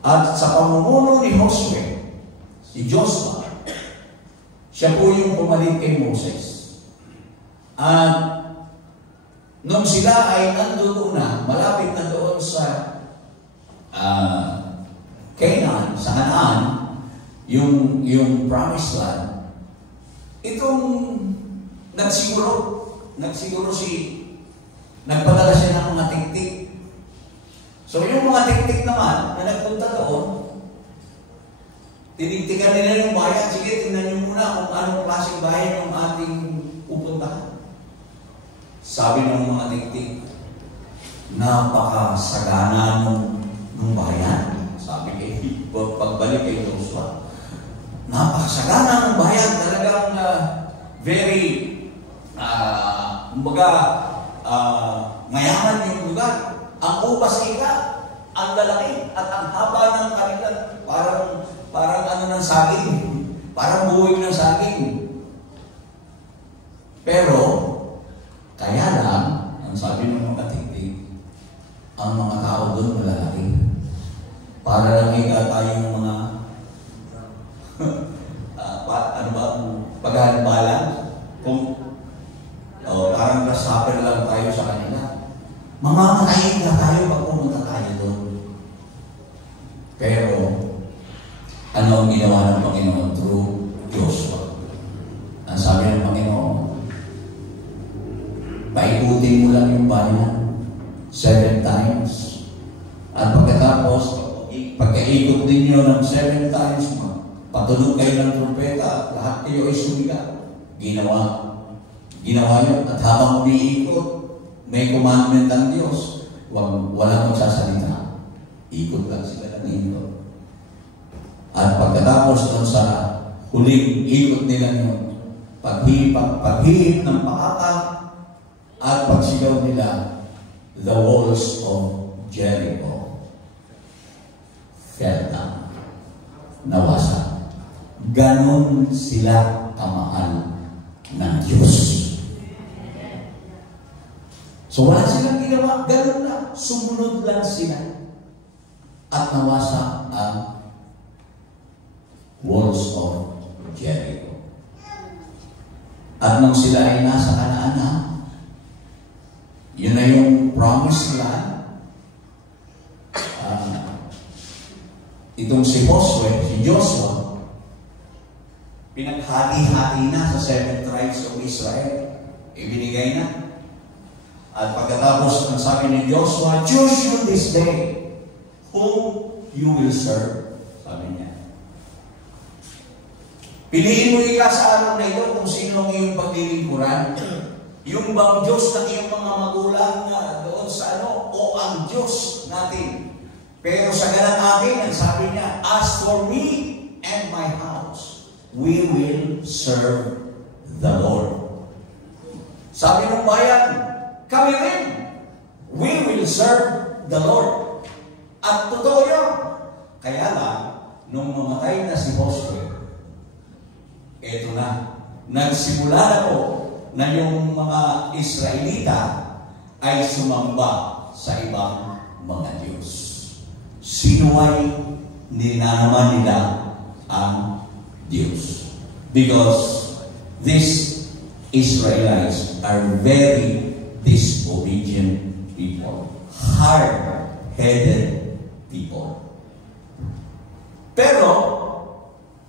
At sa pamumuno ni Josue, si Joshua, siya po yung pumalit kay Moses. At nung sila ay nandoon na, malapit na doon sa Canaan, sa Canaan, yung promised land, itong nagpadala siya ng mga tiktik. So yung mga tiktik naman na nagpunta doon, tinigtigan nila yung bayan. Sige, tingnan nyo muna kung anong klaseng bayan yung ating pupuntahan. Sabi ng mga tiktik, napakasagana ng bayan. Sabi kay pagbalik kay Joshua, napakasagana ng bayan. Talagang very mayaman yung lugar. Ang upas ika, ang lalaki at ang haba ng kanilang parang ano ng saging. Parang buhay ng saging. Pero, kaya lang, ang sabi ng mga tiktik, ang mga tao doon malalaki. Para lang ika tayong mga paghalimbalan. Kung parang grasshopper lang tayo sa kanila. Mamamatayin na tayo pag pumunta tayo doon. Pero, ano ang ginawa ng Panginoon through Joshua? Ang sabi ng Panginoon, paikutin mo lang yung bayan 7 times. At pagkatapos, pagkaikot ninyo ng 7 times, patunog kayo ng trumpeta, lahat kayo ay sumigaw. Ginawa yun. At habang umiikot, may commandment ng Diyos, walang magsasalita. Ikot lang sila ng ikot. At pagkatapos doon sa huling ikot nila yun, paghihip ng pakaka at pagsigaw nila, the walls of Jericho fell down. Nawasa. Ganon sila kamahal ng Diyos. So wala silang ginawa, gano'n na, sumunod lang sila. At nawasa ang walls of Jericho. At nung sila ay nasa Canaan na, yun na yung promised land. Itong si Joshua, pinaghati-hati na sa 7 tribes of Israel. Ibinigay na. At pagkatapos ang sabi ni Joshua, choose you this day whom you will serve. Sabi niya. Piliin mo ika sa araw na ito kung sino ang iyong paglilingkuran. Yung bang Diyos ng iyong mga magulang na doon sa o ang Diyos natin. Pero sa ganang akin, ang sabi niya, as for me and my house, we will serve the Lord. Sabi ng bayan, kami rin, we will serve the Lord. At totoo yun. Kaya nga, nung mamatay na si Joshua, eto na, nagsimula na po na yung mga Israelita ay sumamba sa ibang mga Diyos. Sinuway ninanaman nila ang Diyos. Because these Israelites are very disobedient people. Hard-headed people. Pero,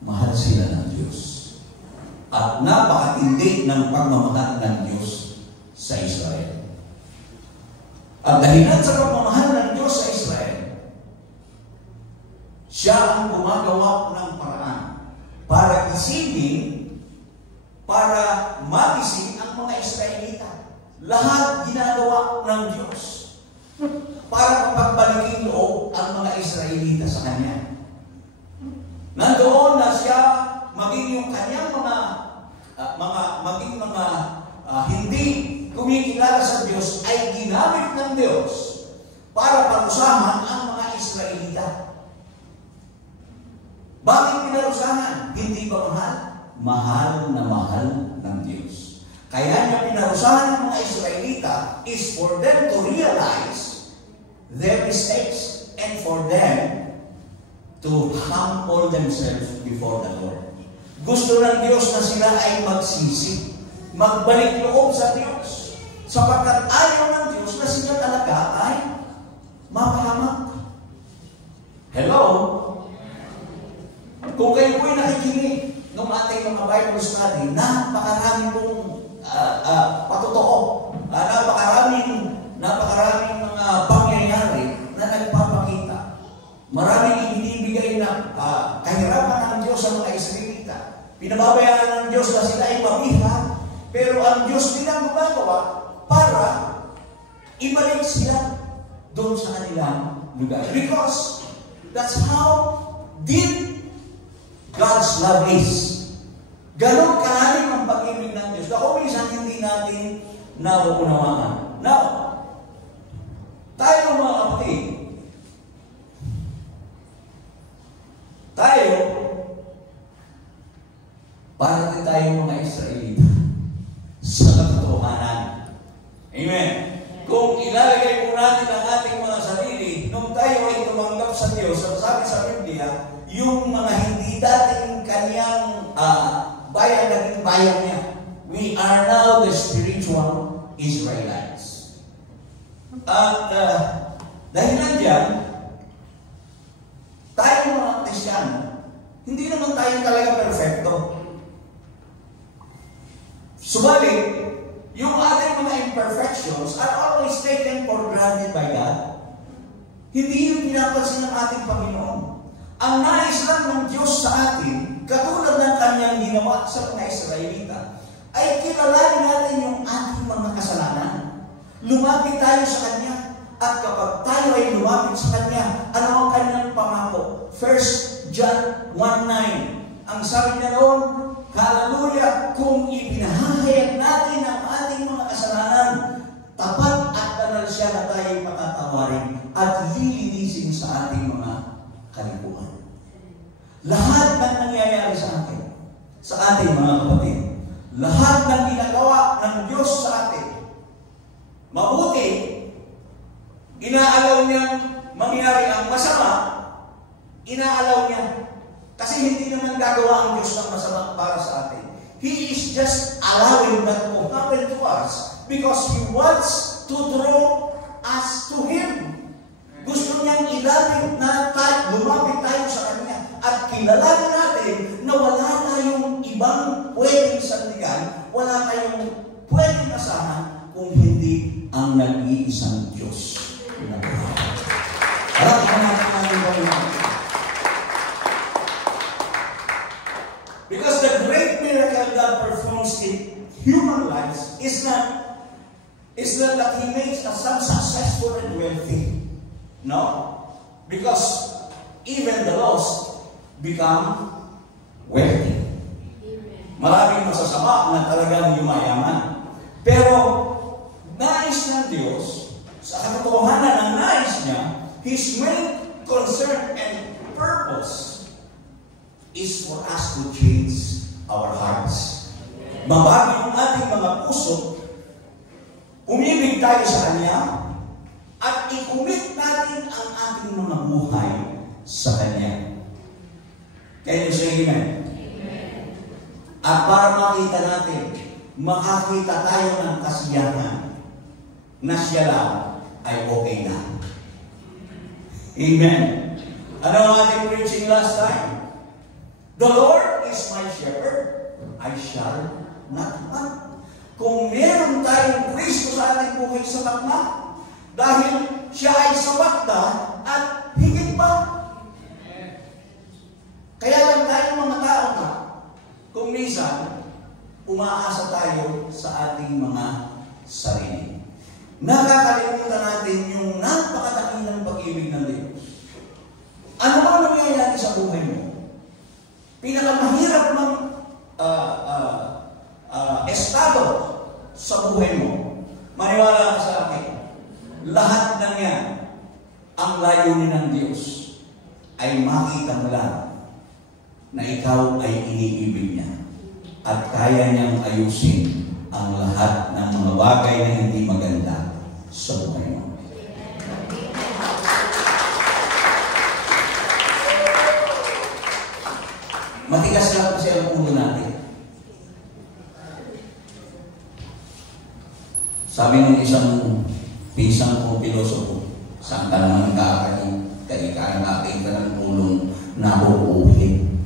mahal sila ng Diyos. At napakatindi ng pagmamahal ng Diyos sa Israel. At dahilan sa pagmamahal ng Diyos sa Israel, siya ang gumagawa ng paraan para isipin, para magising ang mga Israelita. Lahat ginagawa ng Diyos para mapagbalikin loob ang mga Israelita sa Kanya. Nandoon na siya maging yung kanyang hindi kumikilala sa Diyos ay ginamit ng Diyos para parusahan ang mga Israelita. Bakit pinarusahan? Hindi ba mahal? Mahal na mahal ng Diyos. Kaya niya pinarusahan ng mga Israelita is for them to realize their mistakes and for them to humble themselves before the Lord. Gusto ng Diyos na sila ay magsisi, magbalik loob sa Diyos, sapagkat ayaw ng Diyos na sila talaga ay mapahamak. Hello? Kung kayo po'y nakikinig ng ating mga Bible study, napakarami pong patotoo, napakaraming mga pangyayari na nagpapakita. Maraming ibinibigay na kahirapan ng Diyos sa mga Israelita. Pinababayaan ng Diyos na sila ay mabiha, pero ang Diyos nilang gumagawa para ibalik sila doon sa kanilang lugar. Because that's how deep God's love is. Ganon kalalim ang pag-ibig ng Diyos. Ako minsan hindi natin nauunawaan. Now, tayo mga kapatid, para din tayo mga Israelita sa katotohanan. Amen. Kung ilalagay po natin ang ating mga sarili, nung tayo ay tumanggap sa Diyos, sabi sa Biblia, yung mga hindi dating kanyang bayan, naging bayan niya. We are now the spiritual Israelites. At dahil nandiyan, tayo mga Kristiyano, hindi naman tayo talaga perfecto. Subalit, yung ating mga imperfections are always taken for granted by God. Hindi yung pinapansin ng ating Panginoon. Ang nais lang ng Diyos sa atin, katulad ng kanyang ginawa sa mga Israelita, ay kilalanin natin yung ating mga kasalanan. Lumapit tayo sa Kanya. At kapag tayo ay lumapit sa Kanya, ano ang kanyang pangako? 1 John 1:9. Ang sabi niya noon, hallelujah, kung ipinahahayag natin ang ating mga kasalanan, tapat at banal siya na tayo patatawarin at lilinisin sa ating mga kalipuan. Lahat ng nangyayari sa atin, sa ating mga kapatid, lahat ng ginagawa ng Diyos sa atin, mabuti, inaalaw niyang mangyari ang masama, inaalaw niya. Kasi hindi naman gagawa ang Diyos ng masama para sa atin. He is just allowing that to happen to us because He wants to draw us to Him. Gusto niyang ilapit na tayo, lumapit tayo sa Kanya at kilalanin natin na wala tayong ibang pwedeng sandigan, wala tayong pwedeng asahan kung hindi ang nag-iisang Diyos. Because the great miracle God performs in human lives is not that He makes us some successful and wealthy. No? Because even the lost become wealthy. Maraming masasama na talagang yumayaman. Pero nais ng Diyos, sa katotohanan ng nais nais niya, His main concern and purpose is for us to change our hearts. Mabago yung ating mga puso, umibig tayo sa Kanya, at i-commit natin ang ating mga buhay sa Kanya. Kaya nyo say amen? At para makita natin, makakita tayo ng kasiyahan na siya lang ay okay na. Amen. Ano ang ating preaching last time? The Lord is my shepherd, I shall not want. Kung meron tayong Kristo sa ating buhay sa bakma, dahil siya ay sapat na at higit pa. Kaya lang tayo mga tao na, kung minsan, umaasa tayo sa ating mga sarili. Nakakalimutan natin yung napakadakilang pag-ibig ng Diyos. Ano bang nangyayari sa buhay mo? Pinakamahirap ng estado sa buhay mo. Maniwala ka sa akin. Lahat ng yan, ang layunin ng Diyos ay makita mo lang na ikaw ay iniibig niya at kaya niyang ayusin ang lahat ng mga bagay na hindi maganda sa buhay mo. Matigas lang kasi ang ulo natin. Sabi ng isang pinsang kong pilosopo, saan ka naman kaikaan natin ka ng ulong nabubuhin.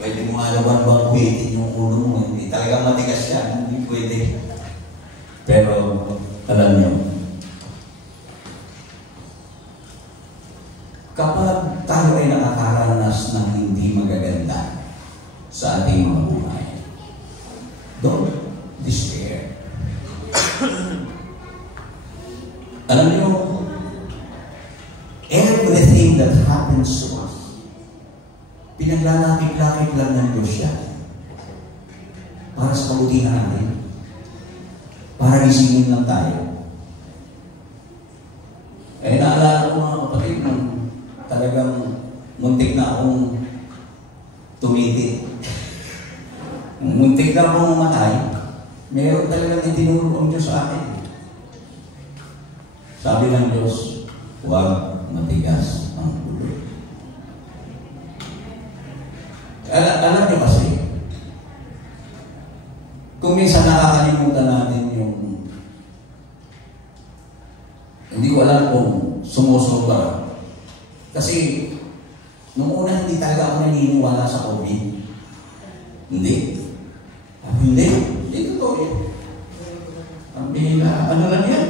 Pwede mo alawan bang pwede yung ulo mo. Hindi talaga matigas yan. Hindi pwede. Pero, alam niyo, kapag tayo ay nakakaranas ng hindi magaganda sa ating mga buhay, don't despair. Alam niyo, everything that happens to us, pinaglalakit-lakit lang ng Diyos siya para sa kabutihan natin, para gisingin lang tayo. Naalala ko mga kapatid, nung talagang muntik na akong tumiti. Muntik na akong mamatay, mayroon talagang itinuro ang Diyos sa akin. Sabi ng Diyos, huwag matigas ang ulo. Alam niyo kasi, kung minsan nakakalimutan natin yung, hindi ko alam kung sumusobra. Kasi, nung una hindi talaga ako naniniwala sa COVID. Hindi. Hindi totoo yun. Ang bihila, ano lang yan?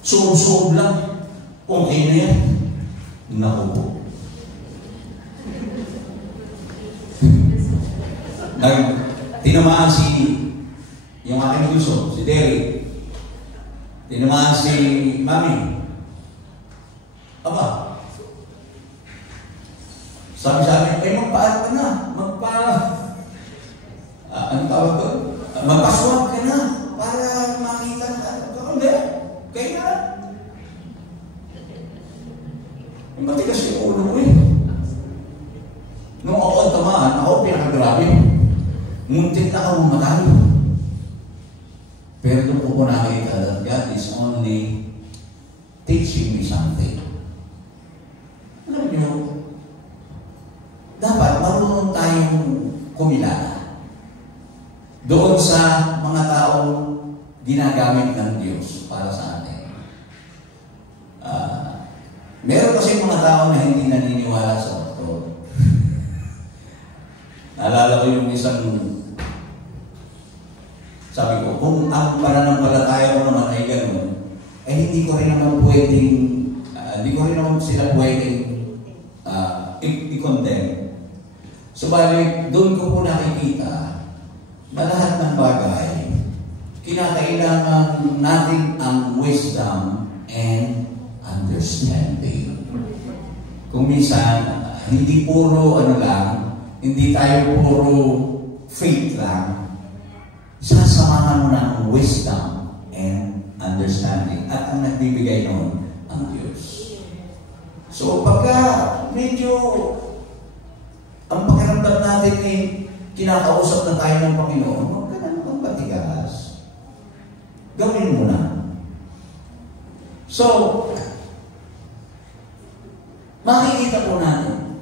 Sub-sub lang. Okay na yan. Naku po. Tinamaan yung aking gusto, si Derry. Tinamaan si Mami. Aba, sabi-sabi, magpa-ano ka na, ano tawag ko? Magpaswab ka na, para makita na, hindi, kaya na. Matigas yung ulo ko eh. Nung ako ang tamaan, ako pinakagrabe. Muntik na ako mamatay. Pero doon ko nakita that God is only teaching me something. Alam niyo, dapat marunong tayong kumilala doon sa mga taong ginagamit ng Diyos para sa atin. Meron kasi mga tao na hindi naniniwala sa doktor. Naalala ko yung isang sabi ko, kung ang pananampalataya ko naman ay gano'n, eh hindi ko rin naman pwedeng, hindi ko rin naman sila pwedeng i-condemn. Subalit, doon ko po nakikita na lahat ng bagay, kinakailangan natin ang wisdom and understanding. Kung minsan, hindi puro ano lang, hindi tayo puro faith lang, sasamahan mo ng wisdom and nagbibigay noon ang Diyos. So pagka medyo ang pakiramdam natin ay kinakausap na tayo ng Panginoon, huwag ka na naman patigas. Gawin mo na. So, makikita po natin,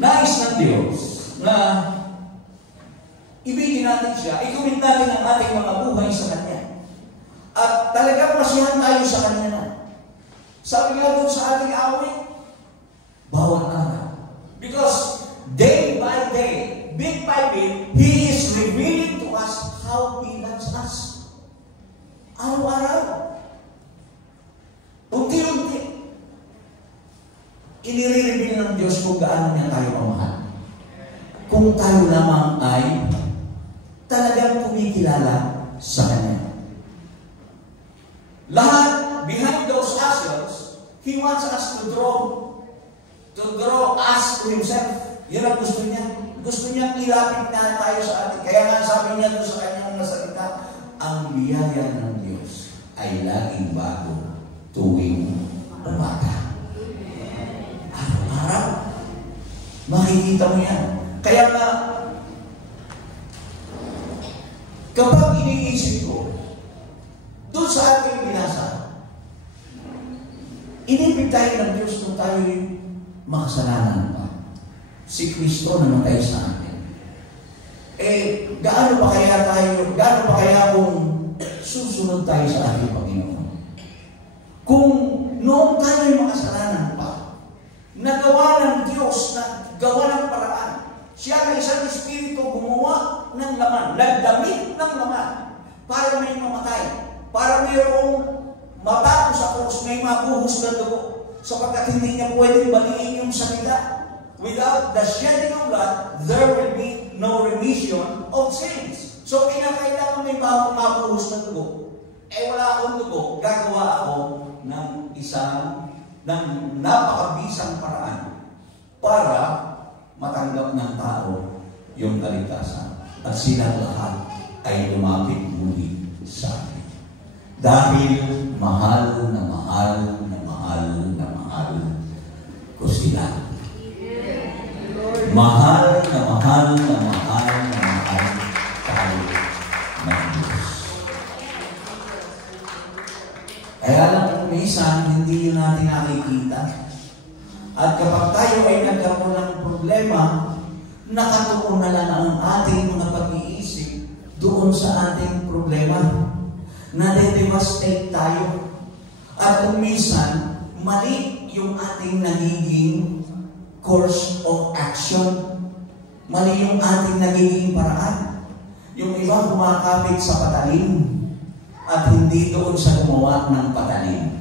nais ng Diyos na ibigin natin siya, i-commit natin ang ating mga buhay sa Kanya. At talagang masiyahan tayo sa Kanya na. Sabi nga doon sa ating awit, bawat araw. Because day by day, bit by bit, He is revealing to us how He loves us. Araw-araw. Unti-unti. Inire-reveal ng Diyos kung gaano niya tayo kamahal. Kung tayo lamang ay talagang kumikilala sa Kanya. Lahat, behind those actions, He wants us to draw us to Himself. Yan ang gusto niya. Gusto niyang ilapit na tayo sa atin. Kaya nga sabi niya doon sa Kanyang nasalita, ang biyaya ng Diyos ay laging bago tuwing umaga. Araw-araw. Makikita mo yan. Kaya nga, kapag iniisip ko, doon sa ating binasa, inibig tayo ng Diyos nung tayo'y makasalanan pa. Si Kristo namatay sa atin. Gaano pa kaya kung susunod tayo sa ating Panginoon? Kung noong tayo'y makasalanan pa, nagawa ng Diyos na gawa ng paraan. Siya na isang Espiritu gumawa ng laman, nagdamit ng laman para may mamatay, para mayroong matapos sa krus, may mabuhos na dugo, sapagkat hindi niya pwedeng baliin yung salita. Without the shedding of blood, there will be no remission of sins. So, kinakailangan may mabuhos na dugo. Wala akong dugo, gagawa ako ng napakabisang paraan para matanggap ng tao yung kaligtasan. At silang lahat ay lumapit muli sa akin. Dahil mahal na mahal na mahal na mahal ko sila. Mahal na mahal na mahal na mahal tayo ng Diyos. Kaya lang kung minsan, hindi yun natin nakikita. At kapag tayo ay nagkaroon ng problema, nakatuon na lang ang ating mga pag-iisip doon sa ating problema. Nade-devastate tayo. At kung minsan, mali yung ating nagiging course of action. Mali yung ating nagiging paraan. Yung iba kumakapit sa patalim at hindi doon sa gumawa ng patalim.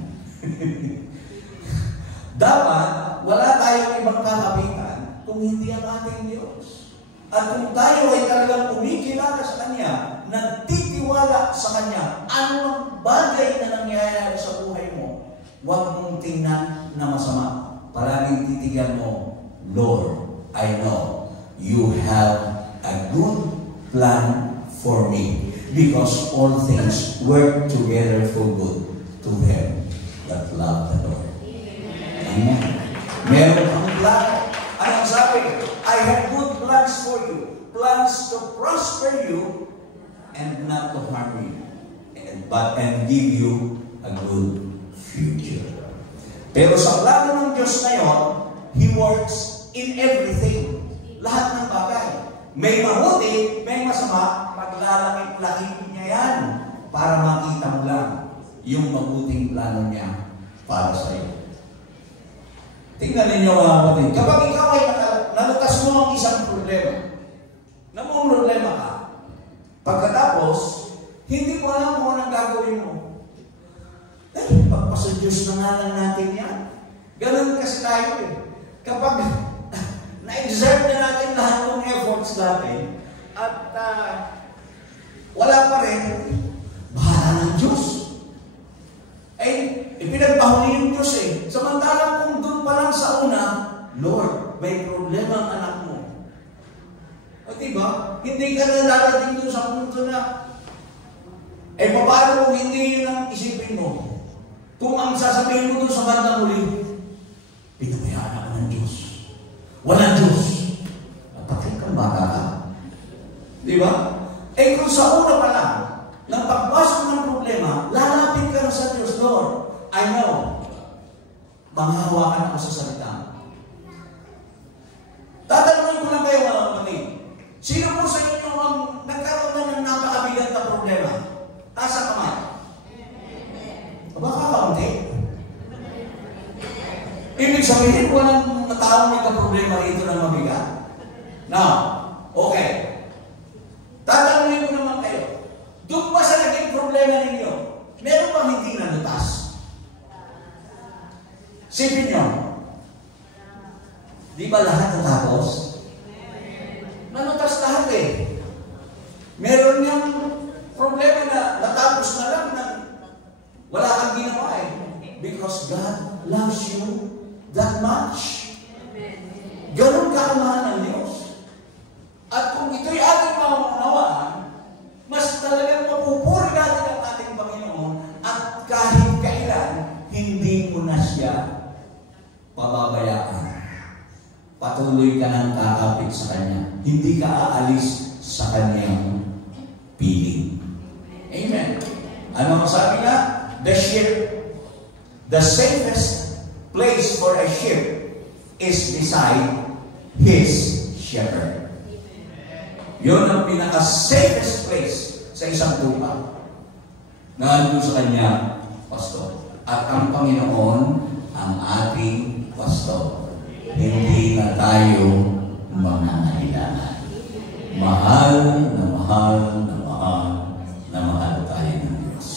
Dapat, wala tayong ibang kakapitan kung hindi ang ating Diyos. At kung tayo ay talagang kumikilala sa Kanya, nagtitiwala sa Kanya, anong bagay na nangyayari sa buhay mo, huwag mong tingnan na masama. Palaging titigan mo, Lord, I know you have a good plan for me because all things work together for good to them that love the Lord. Amen. Meron kang plano. Anong sabi? I have good plans for you. Plans to prosper you and not to harm you. And give you a good future. Pero sa plano ng Diyos ngayon, He works in everything. Lahat ng bagay. May mabuti, may masama, paglalakip-lakip niya yan para makita mo lang yung mabuting plano niya para sa iyo. Tingnan ninyo mga kapatid, kapag ikaw ay nalutas mo ang isang problema, namumroblema ka, pagkatapos, hindi mo alam kung anong gagawin mo. Pagpasa Diyos na nga lang natin yan. Ganun kasi tayo eh. Kapag na-exert na natin lahat ng efforts natin at wala pa rin, bahala ng Diyos. Ipinagbahuli yung Diyos eh. Samantalang kung doon pa lang sa una, Lord, may problema ang anak mo. O diba? Hindi ka na darating doon sa punto na paano kung hindi yun ang isipin mo? Kung ang sasabihin mo dun sa bandang huli, pinabayaan ako ng Diyos. Walang Diyos. Napatid kang bata ka. Di ba? Eh kung sa una pa lang, nang pagpasok ng problema, lalapit ka na sa Diyos, Lord, I know, manghahawakan ako sa salita. Tatanungin ko lang kayo, mga kapatid, sino po sa inyo ang nagkaroon na ng napakabigat na problema? Taas ang kamay. Baka kaunti. Ibig sabihin, walang taong may problema rito na mabigat. Now, okay. Tatanungin ko naman kayo, doon ba sa naging problema ninyo, meron bang hindi nalutas? Sipin nyo, di ba lahat natapos? Nalutas lahat eh. Meron niyang problema na natapos na lang na wala kang ginawa eh. Because God loves you that much. Ganun kakamahal ng Diyos. At kung ito'y ating mauunawaan, mas talagang mapupuri natin ang ating Panginoon at kahit kailan, hindi mo na siya pababayaan. Patuloy ka nang kakapit sa Kanya. Hindi ka aalis sa Kanyang piling. Amen. Ano ang sabi nga? The ship, the safest place for a ship is beside his shepherd. Yun ang pinaka-safest place sa isang lupa. Nandun sa kanya, pastor. At ang Panginoon, ang ating pastor. Hindi na tayo mangangailangan. Mahal na mahal na mahal na mahal tayo ng Diyos.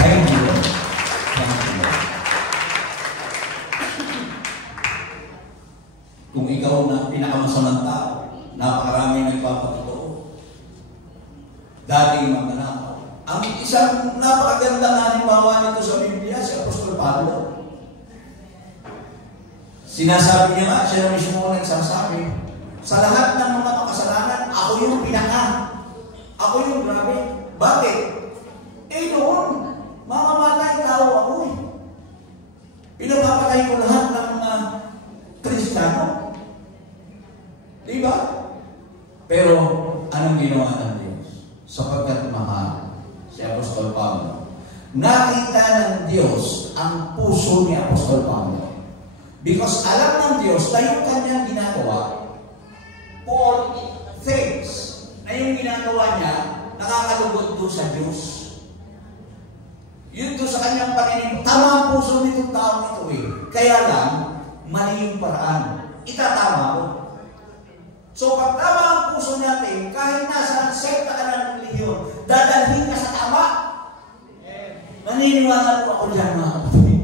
Thank you, Lord. Thank you, Lord. Kung ikaw na pinakamasamang tao, napakaraming nagpapatotoo. Dating magnanakaw. Ang isang napakagandang halimbawa nito sa Biblia, si Apostol Pablo. Sinasabi niya nga, siya na mismo nagsasabi, sa lahat ng mga makasalanan, ako yung pinaka. Ako yung grabe. Bakit? Eh noon, mamamatay tao ako eh. Pinapapatay ko lahat ng mga Kristiyano. Diba? Pero, anong ginawa ng Diyos? Sapagkat mahal si Apostol Pablo. Nakita ng Diyos ang puso ni Apostol Pablo. Because alam ng Diyos na yung kanyang ginagawa for things na yung ginagawa niya nakakalugod doon sa Diyos. Yun doon sa kanyang paninig, tama ang puso nitong taong ito eh. Kaya lang, mali yung paraan. Itatama ko. So pag tama ang puso natin, kahit nasa sekta ka na ng relihiyon, dadalhin ka sa tama. Maniniwala po ako dyan, mga kapatid.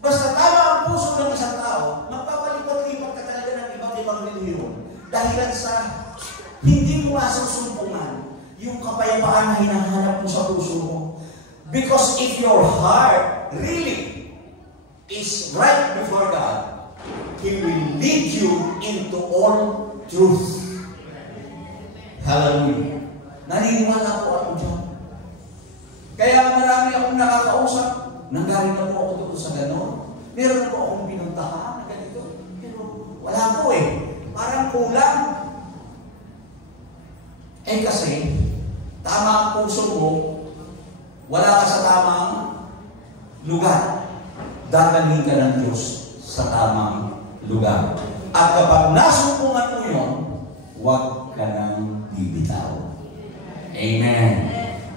Basta tama ang puso ng isang tao, magpapalipat-lipat ka talaga ng ibang relihiyon. Dahilan sa hindi mo masusumpungan yung kapayapaan na hinahanap mo sa puso mo. Because if your heart really is right before God, He will lead you into all truth. Hallelujah. Naniniwala po ako dyan. Kaya marami akong nakakausap. Nanggaling na po ako doon sa gano'n. Meron po akong pinuntahan na ganito. Pero wala po eh. Parang kulang. Eh kasi, tama ang puso mo, wala ka sa tamang lugar. Dadalhin ka ng Diyos sa tamang lugar. At kapag nasumpungan mo yun, huwag ka nang bibitaw. Amen.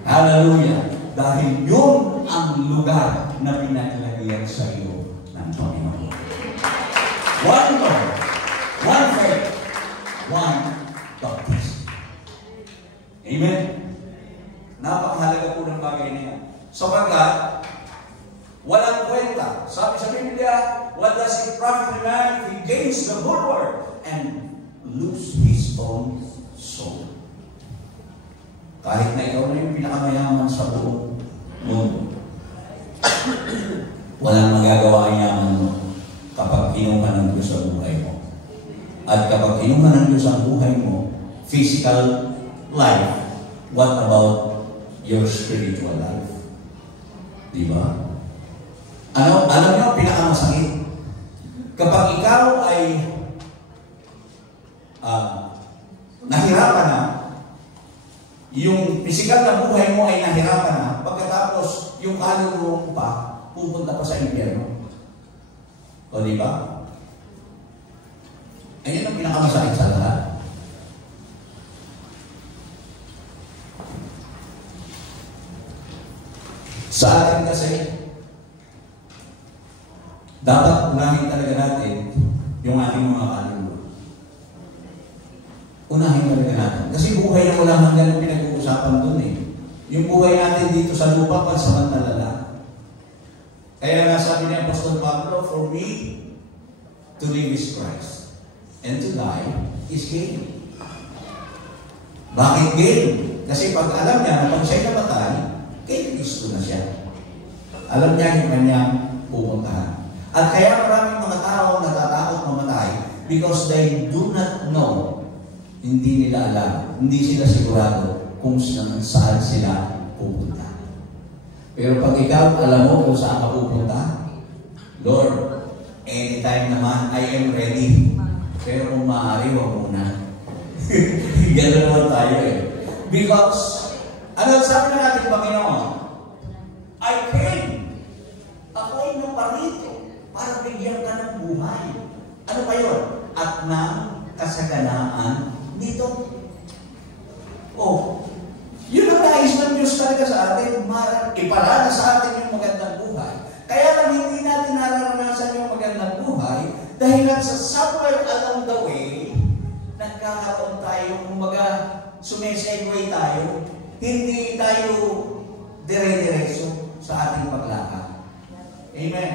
Hallelujah. Dahil yun ang lugar na pinaglagyan sa iyo ng Panginoon. One Lord, one faith, one baptism. Amen. Napakahalaga po ng bagay na yan. Sapagkat, walang kwenta. Sabi sa Biblia, what does it profit a man if he gains the whole world and lose his own soul? Kahit na ikaw na yung pinakamayaman sa buong mundo, walang magagawa ang yaman mo kapag kinuha ng Diyos ang buhay mo. At kapag kinuha ng Diyos ang buhay mo, physical life, what about your spiritual life? Di ba? Alam niyo, pinakamasakit. Kapag ikaw ay nahirapan na, yung pisikal na buhay mo ay nahirapan na, pagkatapos yung kaluluwa mo pa, pupunta pa sa impyerno. O di ba? Ayun ang pinakamasakit sa lahat. Sa atin kasi, dapat unahin talaga natin yung ating mga kaluluwa. Unahin talaga natin. Kasi buhay na walang hanggan ang pinag-uusapan dun eh. Yung buhay natin dito sa lupa, pansamantala lang. Kaya nga sabi ni Apostol Pablo, for me, to live is Christ. And to die is gain. Bakit gain? Kasi pag alam niya na pag siya'y namatay, kay Kristo na siya. Alam niya yung kanyang pupuntahan. At kaya maraming mga tao natatakot mamatay because they do not know. Hindi nila alam. Hindi sila sigurado kung saan sila pupunta. Pero pag ikaw alam mo kung saan ka pupunta, Lord, anytime naman, I am ready. Pero kung maaari, huwag muna. Ganun naman tayo eh. Because, ano sabi na natin Panginoon? I came. Ako ay naparito para bigyan ka ng buhay. Ano pa yun? At ng kasaganaan dito. Oh, yun ang nais ng Diyos talaga sa atin. Iparana sa atin yung magandang buhay. Kaya lang hindi natin nararanasan yung magandang buhay dahil sa somewhere along the way, nagkakaroon tayo, kumbaga, sumesegue tayo, hindi tayo dire-diretso sa ating paglakad. Amen.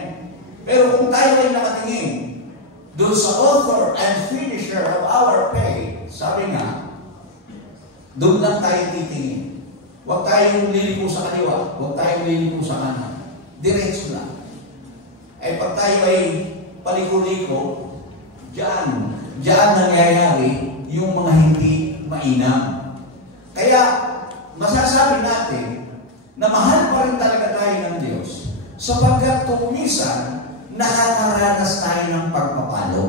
Pero kung tayo ay nakatingin doon sa author and finisher of our faith, sabi nga, doon lang tayo titingin. Huwag tayong liliko sa kaliwa, huwag tayong liliko sa kanan. Diretso lang. Ay pag tayo ay paliko-liko, diyan nangyayari yung mga hindi mainam. Kaya, masasabi natin na mahal pa rin talaga tayo ng Diyos sapagkat kung minsan, nakakaranas tayo ng pagpapalo.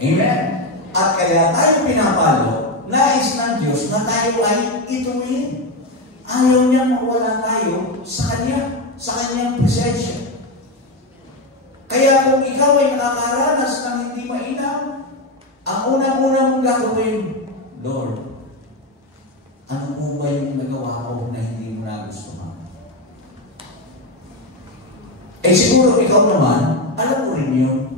Amen? At kaya tayo pinapalo, nais ng Diyos na tayo ay ituwin. Ayaw niya mawala tayo sa Kanya, sa Kanyang presensya. Kaya kung ikaw ay nakakaranas ng hindi mainam, ang unang-unang mong gagawin, Lord, ano po ba yung nagawa ko na hindi mo nagustuhan? Eh siguro ikaw naman, alam mo rin yun.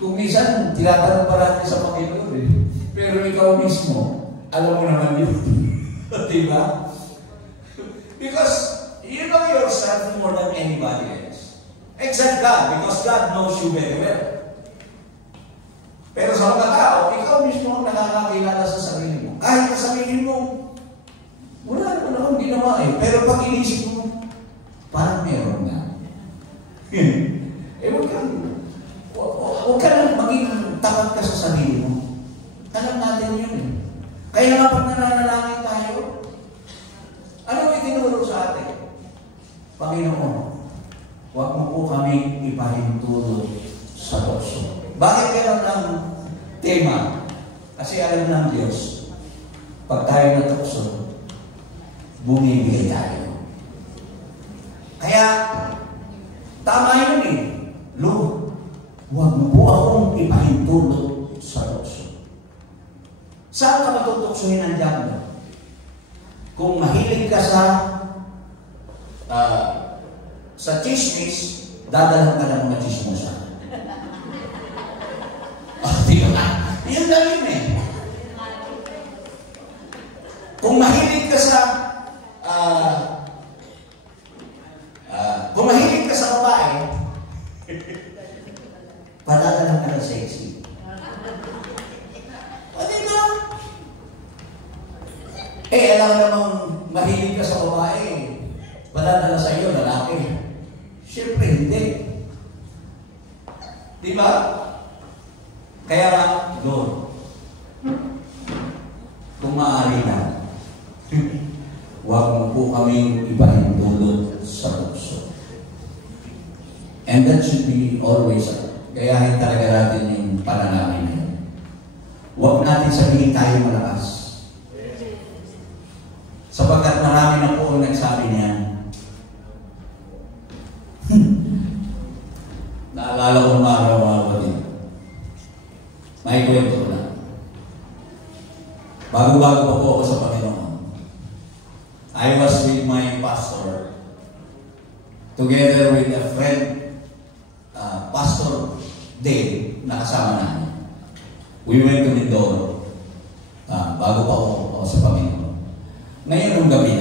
Kung minsan, tinatanong pa natin sa Panginoon eh. Pero ikaw mismo, alam mo naman yun. Diba? Because you know yourself more than anybody else. Except God, because God knows you very well. Pero sa mga tao, ikaw mismo ang nakakakilala sa sarili mo. Kahit sabihin mo, wala naman akong ginawa eh. Pero pag inisip mo, parang meron nga. Eh, huwag ka lang maging tapat ka sa sarili mo. Alam natin yun eh. Kaya nga pag nananalangin tayo, ano itinuro sa atin? Panginoon, huwag mo po kami ipahintulot sa tukso. Bakit kailan lang tema? Kasi alam ng Diyos, pag tayo natukso, bumibigay tayo. Kaya, tama yun eh. Lord, huwag mo po akong ipahintulot sa tukso. Saan ka matutuksohin ang diablo? Kung mahilig ka sa chismis, dadalhan ka ng mga chismosa. Diba? Yun lang yun eh. Kung mahilig ka sa babae, padadalhan ka ng sexy. O diba? Eh, alam namang mahilig ka sa babae, padadala sa iyo, lalaki. Siyempre, hindi. Diba? Kaya, Lord, kung maaari na, huwag mo po kaming ipahintulot And that should be always, gayahin talaga natin yung panalangin na yun. Huwag natin sabihin tayo malakas. Sapagkat marami na po ang nagsabi niyan. Naalala ko mga din. May kwento ko na. Bago-bago pa po ako sa Panginoon. I was with my pastor, together with a friend, Pastor Dave, nakasama namin. We went to Mindoro. Bago pa ako sa Panginoon. Ngayon, nung gabi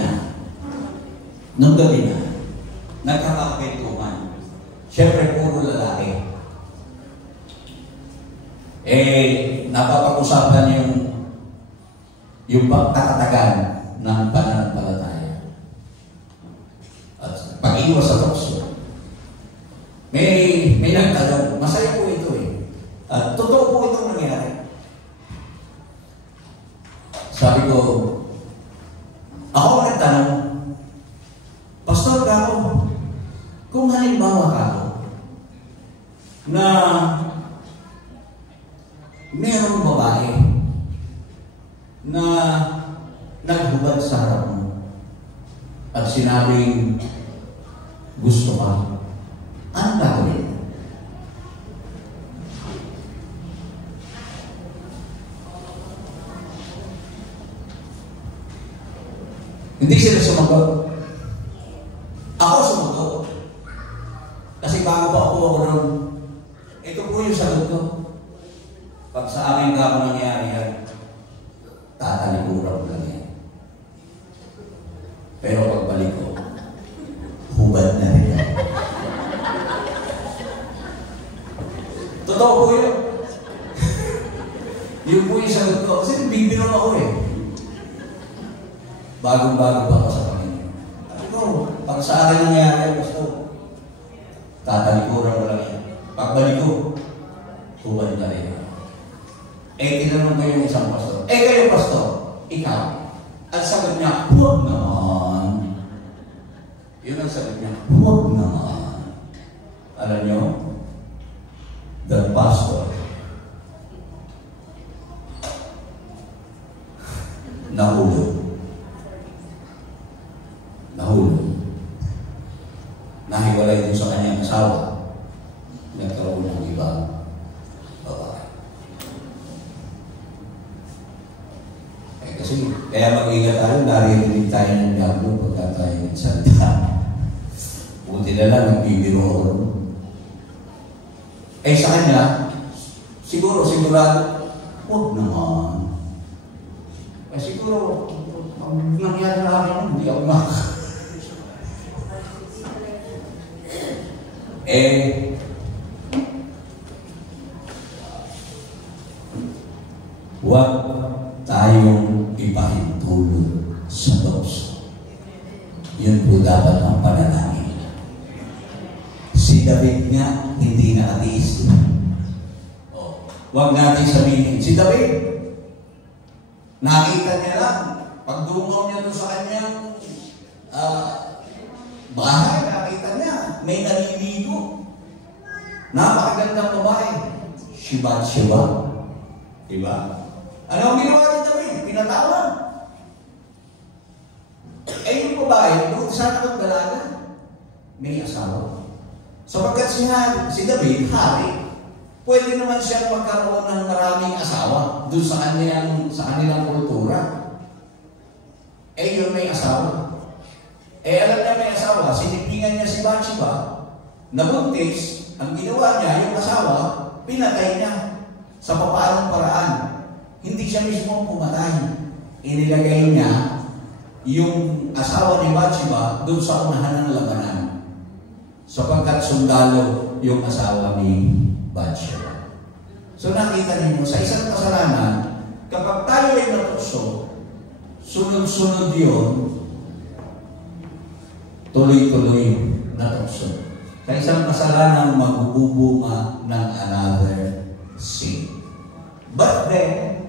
na, nagkakakwentuhan. Siyempre, puro lalaki. Napapag-usapan yung pagtatatagan ng pananampalataya. At pag-iwas sa tukso. May nagtanong, masaya po ito At totoo po itong nangyari. Sabi ko, ako nagtanong, Pastor Kako, kung halimbawa Kako, na merong babae na naghubad sa harap mo at sinabing gusto ka, ano gagawin? Hindi sila sumagot. Ako sumagot. Kasi bago pa ako ron, ito po yung sagot ko. Pag sa akin ka nangyari yan, tatalikuran ko lang yan. Pero pagbalik ko, hubad na rin yan. Totoo po yun. Yun po yung sagot ko. Kasi bibiro ako Bagong-bago pa ako sa Panginoon. Ako, pag sa akin nangyari, gusto, tatalikuran ko lang yan. Pagbalik ko, hubad na rin. Tinanong ko yung isang pastor. Kayo pastor, ikaw. At sagot niya, huwag naman. Yun ang sagot niya, huwag naman. Alam niyo, the pastor, nahulog. Nahiwalay din sa kanyang asawa. Nagkaroon ng ibang babae. Kasi, kaya mag-ingat tayo, narinig tayo ng diablo pagka tayo nagsalita. Buti na lang, nagbibiro ako. Sa kanya, sigurado, huwag naman. Siguro, nangyari na akin, hindi ako huwag tayong ipahintulog sa Diyos. Yun po dapat ang panalangin. Si David nga, hindi nakatiis. Huwag natin sabihin, si David, nakita niya lang, pag dumaw niya doon sa kanyang bahay, nakita niya, may naliligo. Napakagandang babae. Shiba. Diba? Ano ang ginawa ni David? Pinatawan. Yung babae, doon sana ng dalaga, may asawa. Sapagkat si David, hari, pwede naman siya magkaroon ng maraming asawa doon sa kanilang kultura. Yun may asawa. Alam niya may asawa, sinipingan niya si Bathsheba, nabuntis, ang ginawa niya, yung asawa, pinatay niya sa papaanong paraan. Hindi siya mismo pumatay. Inilagay niya yung asawa ni Bathsheba doon sa unahan ng labanan. Sapagkat sundalo yung asawa ni Bathsheba. So nakita ninyo, sa isang kasalanan, kapag tayo ay natukso, sunod-sunod yun, tuloy-tuloy na tukso. Sa isang kasalanan, magbubunga ng another sin. But then,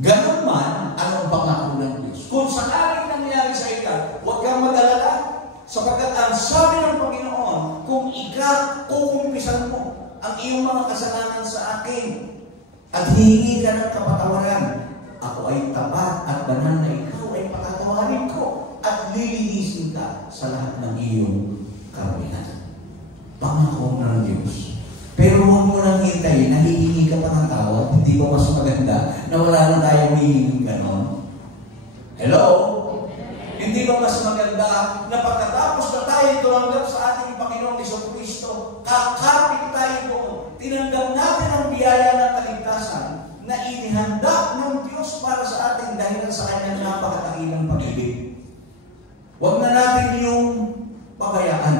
ganun man, anong pangako ng Diyos? Kung sakaling nangyari sa ika, huwag kang mag-alala, sapagkat ang sabi ng Panginoon, kung kukumpisan mo ang iyong mga kasalanan sa akin at hihingi ka ng kapatawaran, ako ay tapat at banal na ikaw ay patatawarin ko at lilinisin ka sa lahat ng iyong karamihan. Pangako ng Diyos. Pero huwag mo lang hintayin na hihingi ka pa ng tawad. Hindi ba mas maganda na wala na tayong hihinging ganon? Hello? Hindi ba mas maganda na pagkatapos na tayo tumanggap sa ating Panginoong Jesucristo, kakapit tayo doon, tinanggap natin ang biyaya ng kaligtasan na inihanda ng Diyos para sa atin dahil sa kanyang napakatakilang pag-ibig. Huwag na natin yung pabayaan.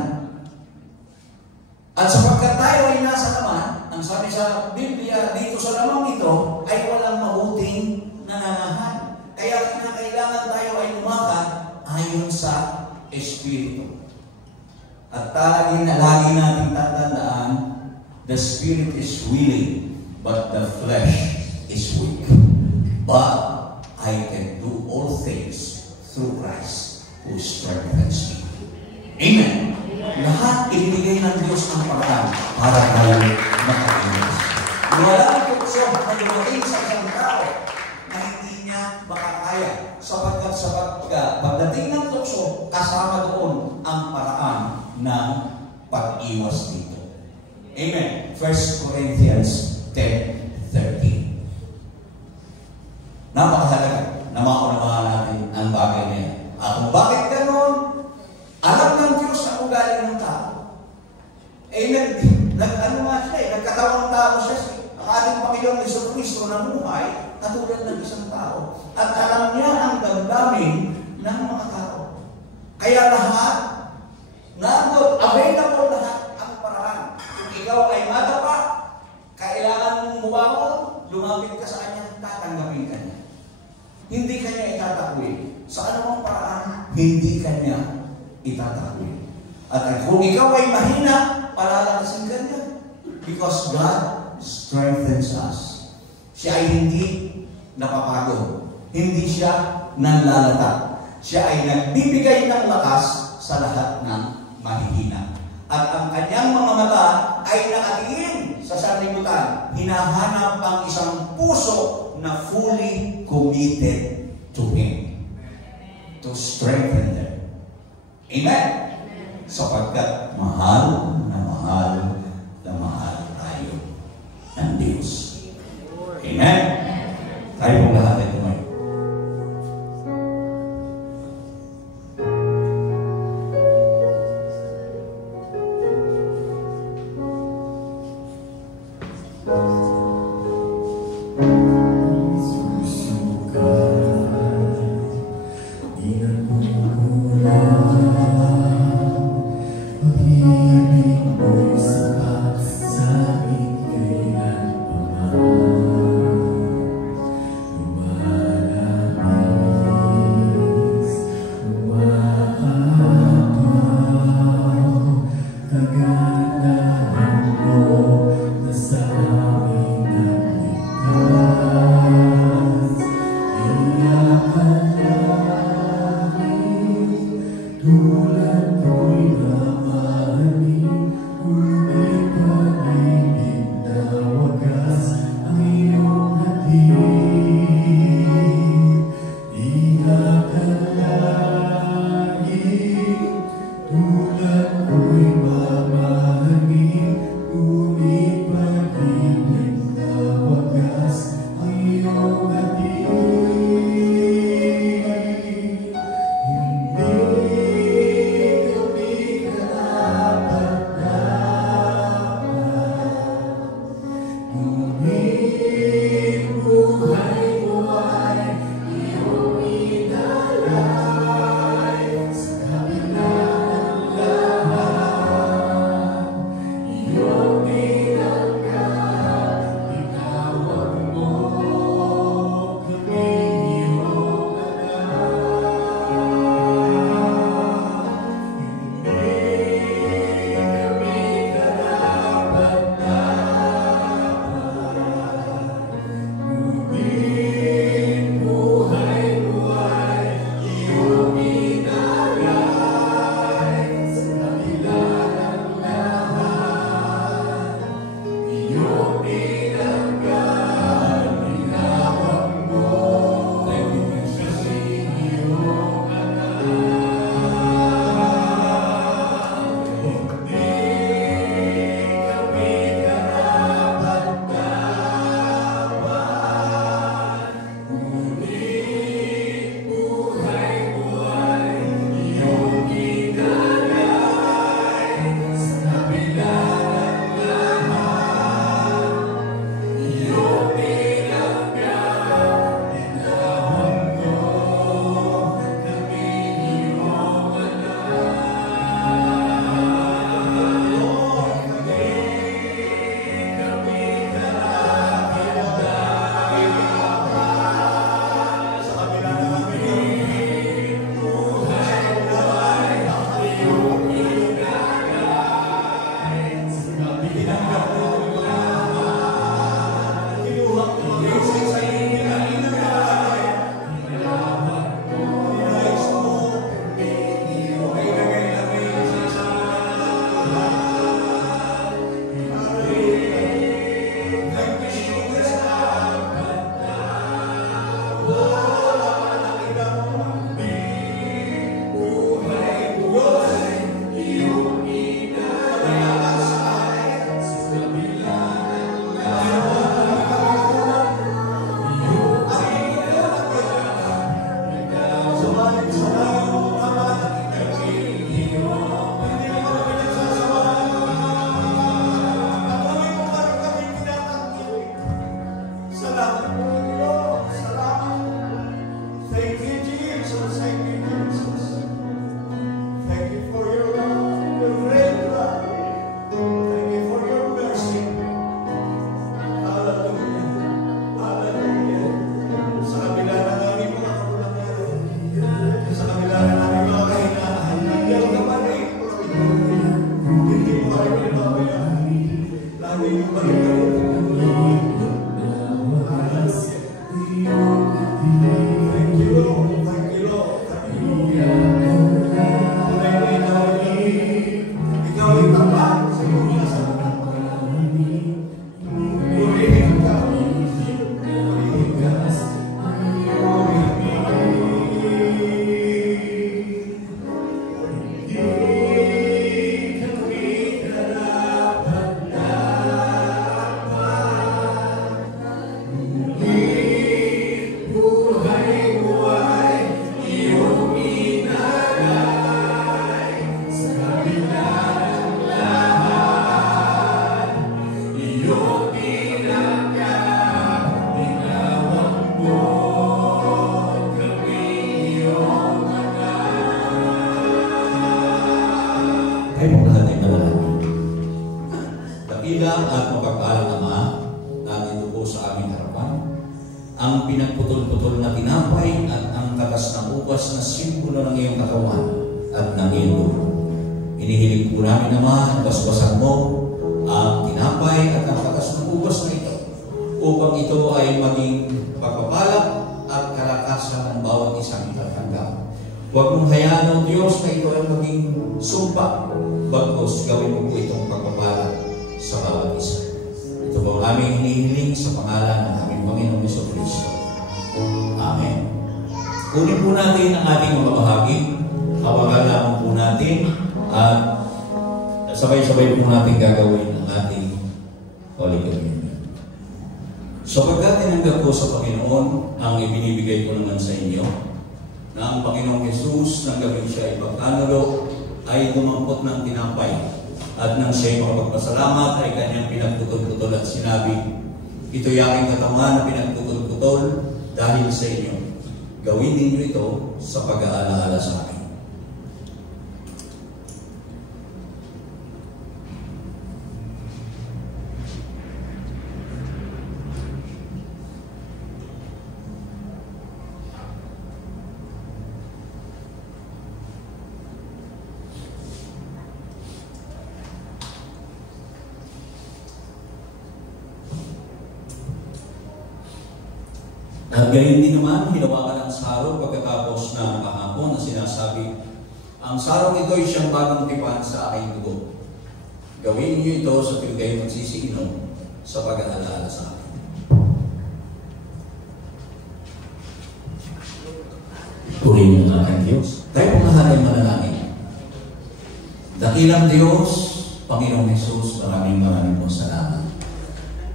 At sapagkat tayo ay nasa laman, ang sabi sa Biblia, dito sa lamang ito, ay walang mabuting nananahan. Kaya kinakailangan tayo ay lumakad ayon sa Espiritu. At lagi natin tatandaan, the Spirit is willing, but the flesh is weak. But I can do all things through Christ who strengthens me. Amen. Lahat ibigay ng Diyos ang paraan para tayo makaiwas. Walang tukso na dumating sa isang tao na hindi niya makakaya sapagkat pagdating ng tukso, kasama doon ang paraan ng pag-iwas dito. Amen. 1 Corinthians 10:13. Napakahalaga na maunawaan natin ang bagay na yan. Kung bakit ganon? Alam ng Diyos ang ugali ng tao. Nagkatawang tao siya. Ang ating Panginoong Jesucristo na buhay, katulad ng isang tao. At alam niya ang damdamin ng mga tao. Kaya lahat, available lahat ang paraan. Kung ikaw ay madapa, kailangan mong bumangon, lumapit ka sa kanya, tatanggapin ka niya. Hindi ka niya itatakwil. Sa anumang paraan, hindi ka niya itatakwil. At kung ikaw ay mahina, palalakasin ka niya. Because God strengthens us. Siya ay hindi napapagod. Hindi siya nanlalata. Siya ay nagbibigay ng lakas sa lahat ng mahihina. At ang kanyang mga mata ay nakatingin sa sanlibutan. Hinahanap ang isang puso na fully committed to Him. To strengthen them. Amen? Sapagkat mahal na mahal na mahal tayo ng Diyos. Amen? Tayo pong lahat ay tumayo. Tayo po lahat ay manalangin. Dakila at mapagpalang Ama, nandito po sa aming harapan ang pinagputol-putol na tinapay at ang katas ng upas na simbolo ng iyong katawan at ng iyong dugo. Inihiling po namin naman, basbasan mo ang tinapay at ang katas ng upas na ito upang ito ay maging pagpapala at kalakasan ng bawat isang itatanggap. Huwag mong hayaan, O Diyos, na ito ay maging sumpa, bagkos gawin mo po itong pagpapala sa bawat isa. Ito po ang aming hinihiling sa pangalan ng aming Panginoong Jesucristo. Amen. Kunin po natin ang ating mga bahagi. Hawak-hawak po natin at sabay-sabay po natin gagawin ang ating Holy Communion. Sapagkat tinanggap ko sa Panginoon ang ibinibigay ko naman sa inyo, na ang Panginoong Jesus nang gawin siya ay pagkanulo ay dumampot ng tinapay at nang siya'y makapagpasalamat ay kanyang pinagputol-putol at sinabi, ito'y aking katawan na pinagputol-putol dahil sa inyo. Gawin ninyo ito sa pag-aalaala sa akin. At gayon din naman, hinawakan ang sarong pagkatapos ng kahapon na sinasabi, ang sarong ito ay siyang bagong tipan sa aking dugo. Gawin niyo ito sa tuwing kayo magsisiinom sa pag-aalala sa akin. Purihin ang aking Diyos. Tayo pong lahat ay manalangin. Dakilang Diyos, Panginoong Jesus, maraming pong salamat.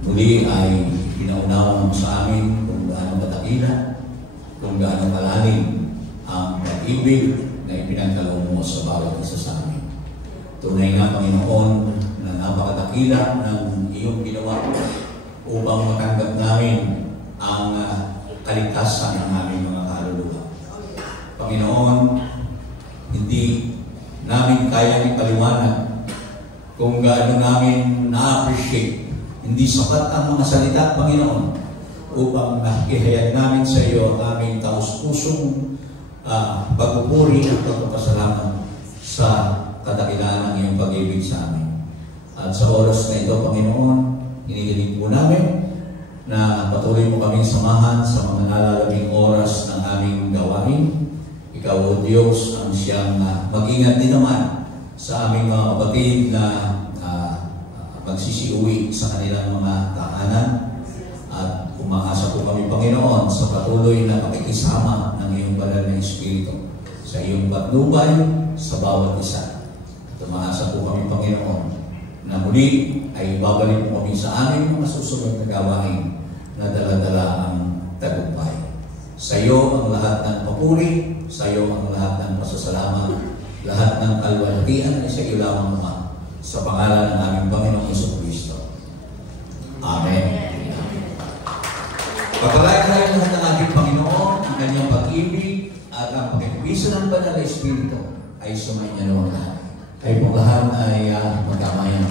Muli ay pinaunawa mo sa amin kung gaano kadakila, kung gaano kalalim ang pag-ibig na ipinagkaloob mo sa bawat isa sa amin. Tunay nga, Panginoon, na napakadakila ng iyong ginawa upang matanggap namin ang kaligtasan ng aming mga kaluluwa. Panginoon, hindi namin kayang ipaliwanag kung gaano namin na-appreciate. Hindi sapat ang mga salita, Panginoon, upang ihayag namin sa iyo ang aming taus-pusong pagpupuri at pagpapasalamat sa kadakilaan ng iyong pag-ibig sa amin. At sa oras na ito, Panginoon, inihiling po namin na patuloy mo kaming samahan sa mga nalalabing oras ng aming gawain. Ikaw, O Diyos, ang siyang mag-ingat din naman sa aming mga kapatid na magsisiuwi sa kanilang mga tahanan. At umaasa po kami, Panginoon, sa patuloy na pakikisama ng iyong banal na Espiritu sa iyong patnubay sa bawat isa. At umaasa po kami, Panginoon, na muli ay babalik po kami sa aming mga susunod na gawain na dala-dala ang tagumpay. Sa iyo ang lahat ng papuri, sa iyo ang lahat ng pasasalamat, lahat ng kalwalhatian ay sa iyo lamang naman. Sa pangalan ng aming Panginoong Jesucristo. Amen. Pagpalain natin lahat ng ating Panginoon, ang kanyang pag-ibig at ang pag-ibig ng banal na Espiritu ay sumainyo naman lahat. Kayo po lahat ay magkamayan.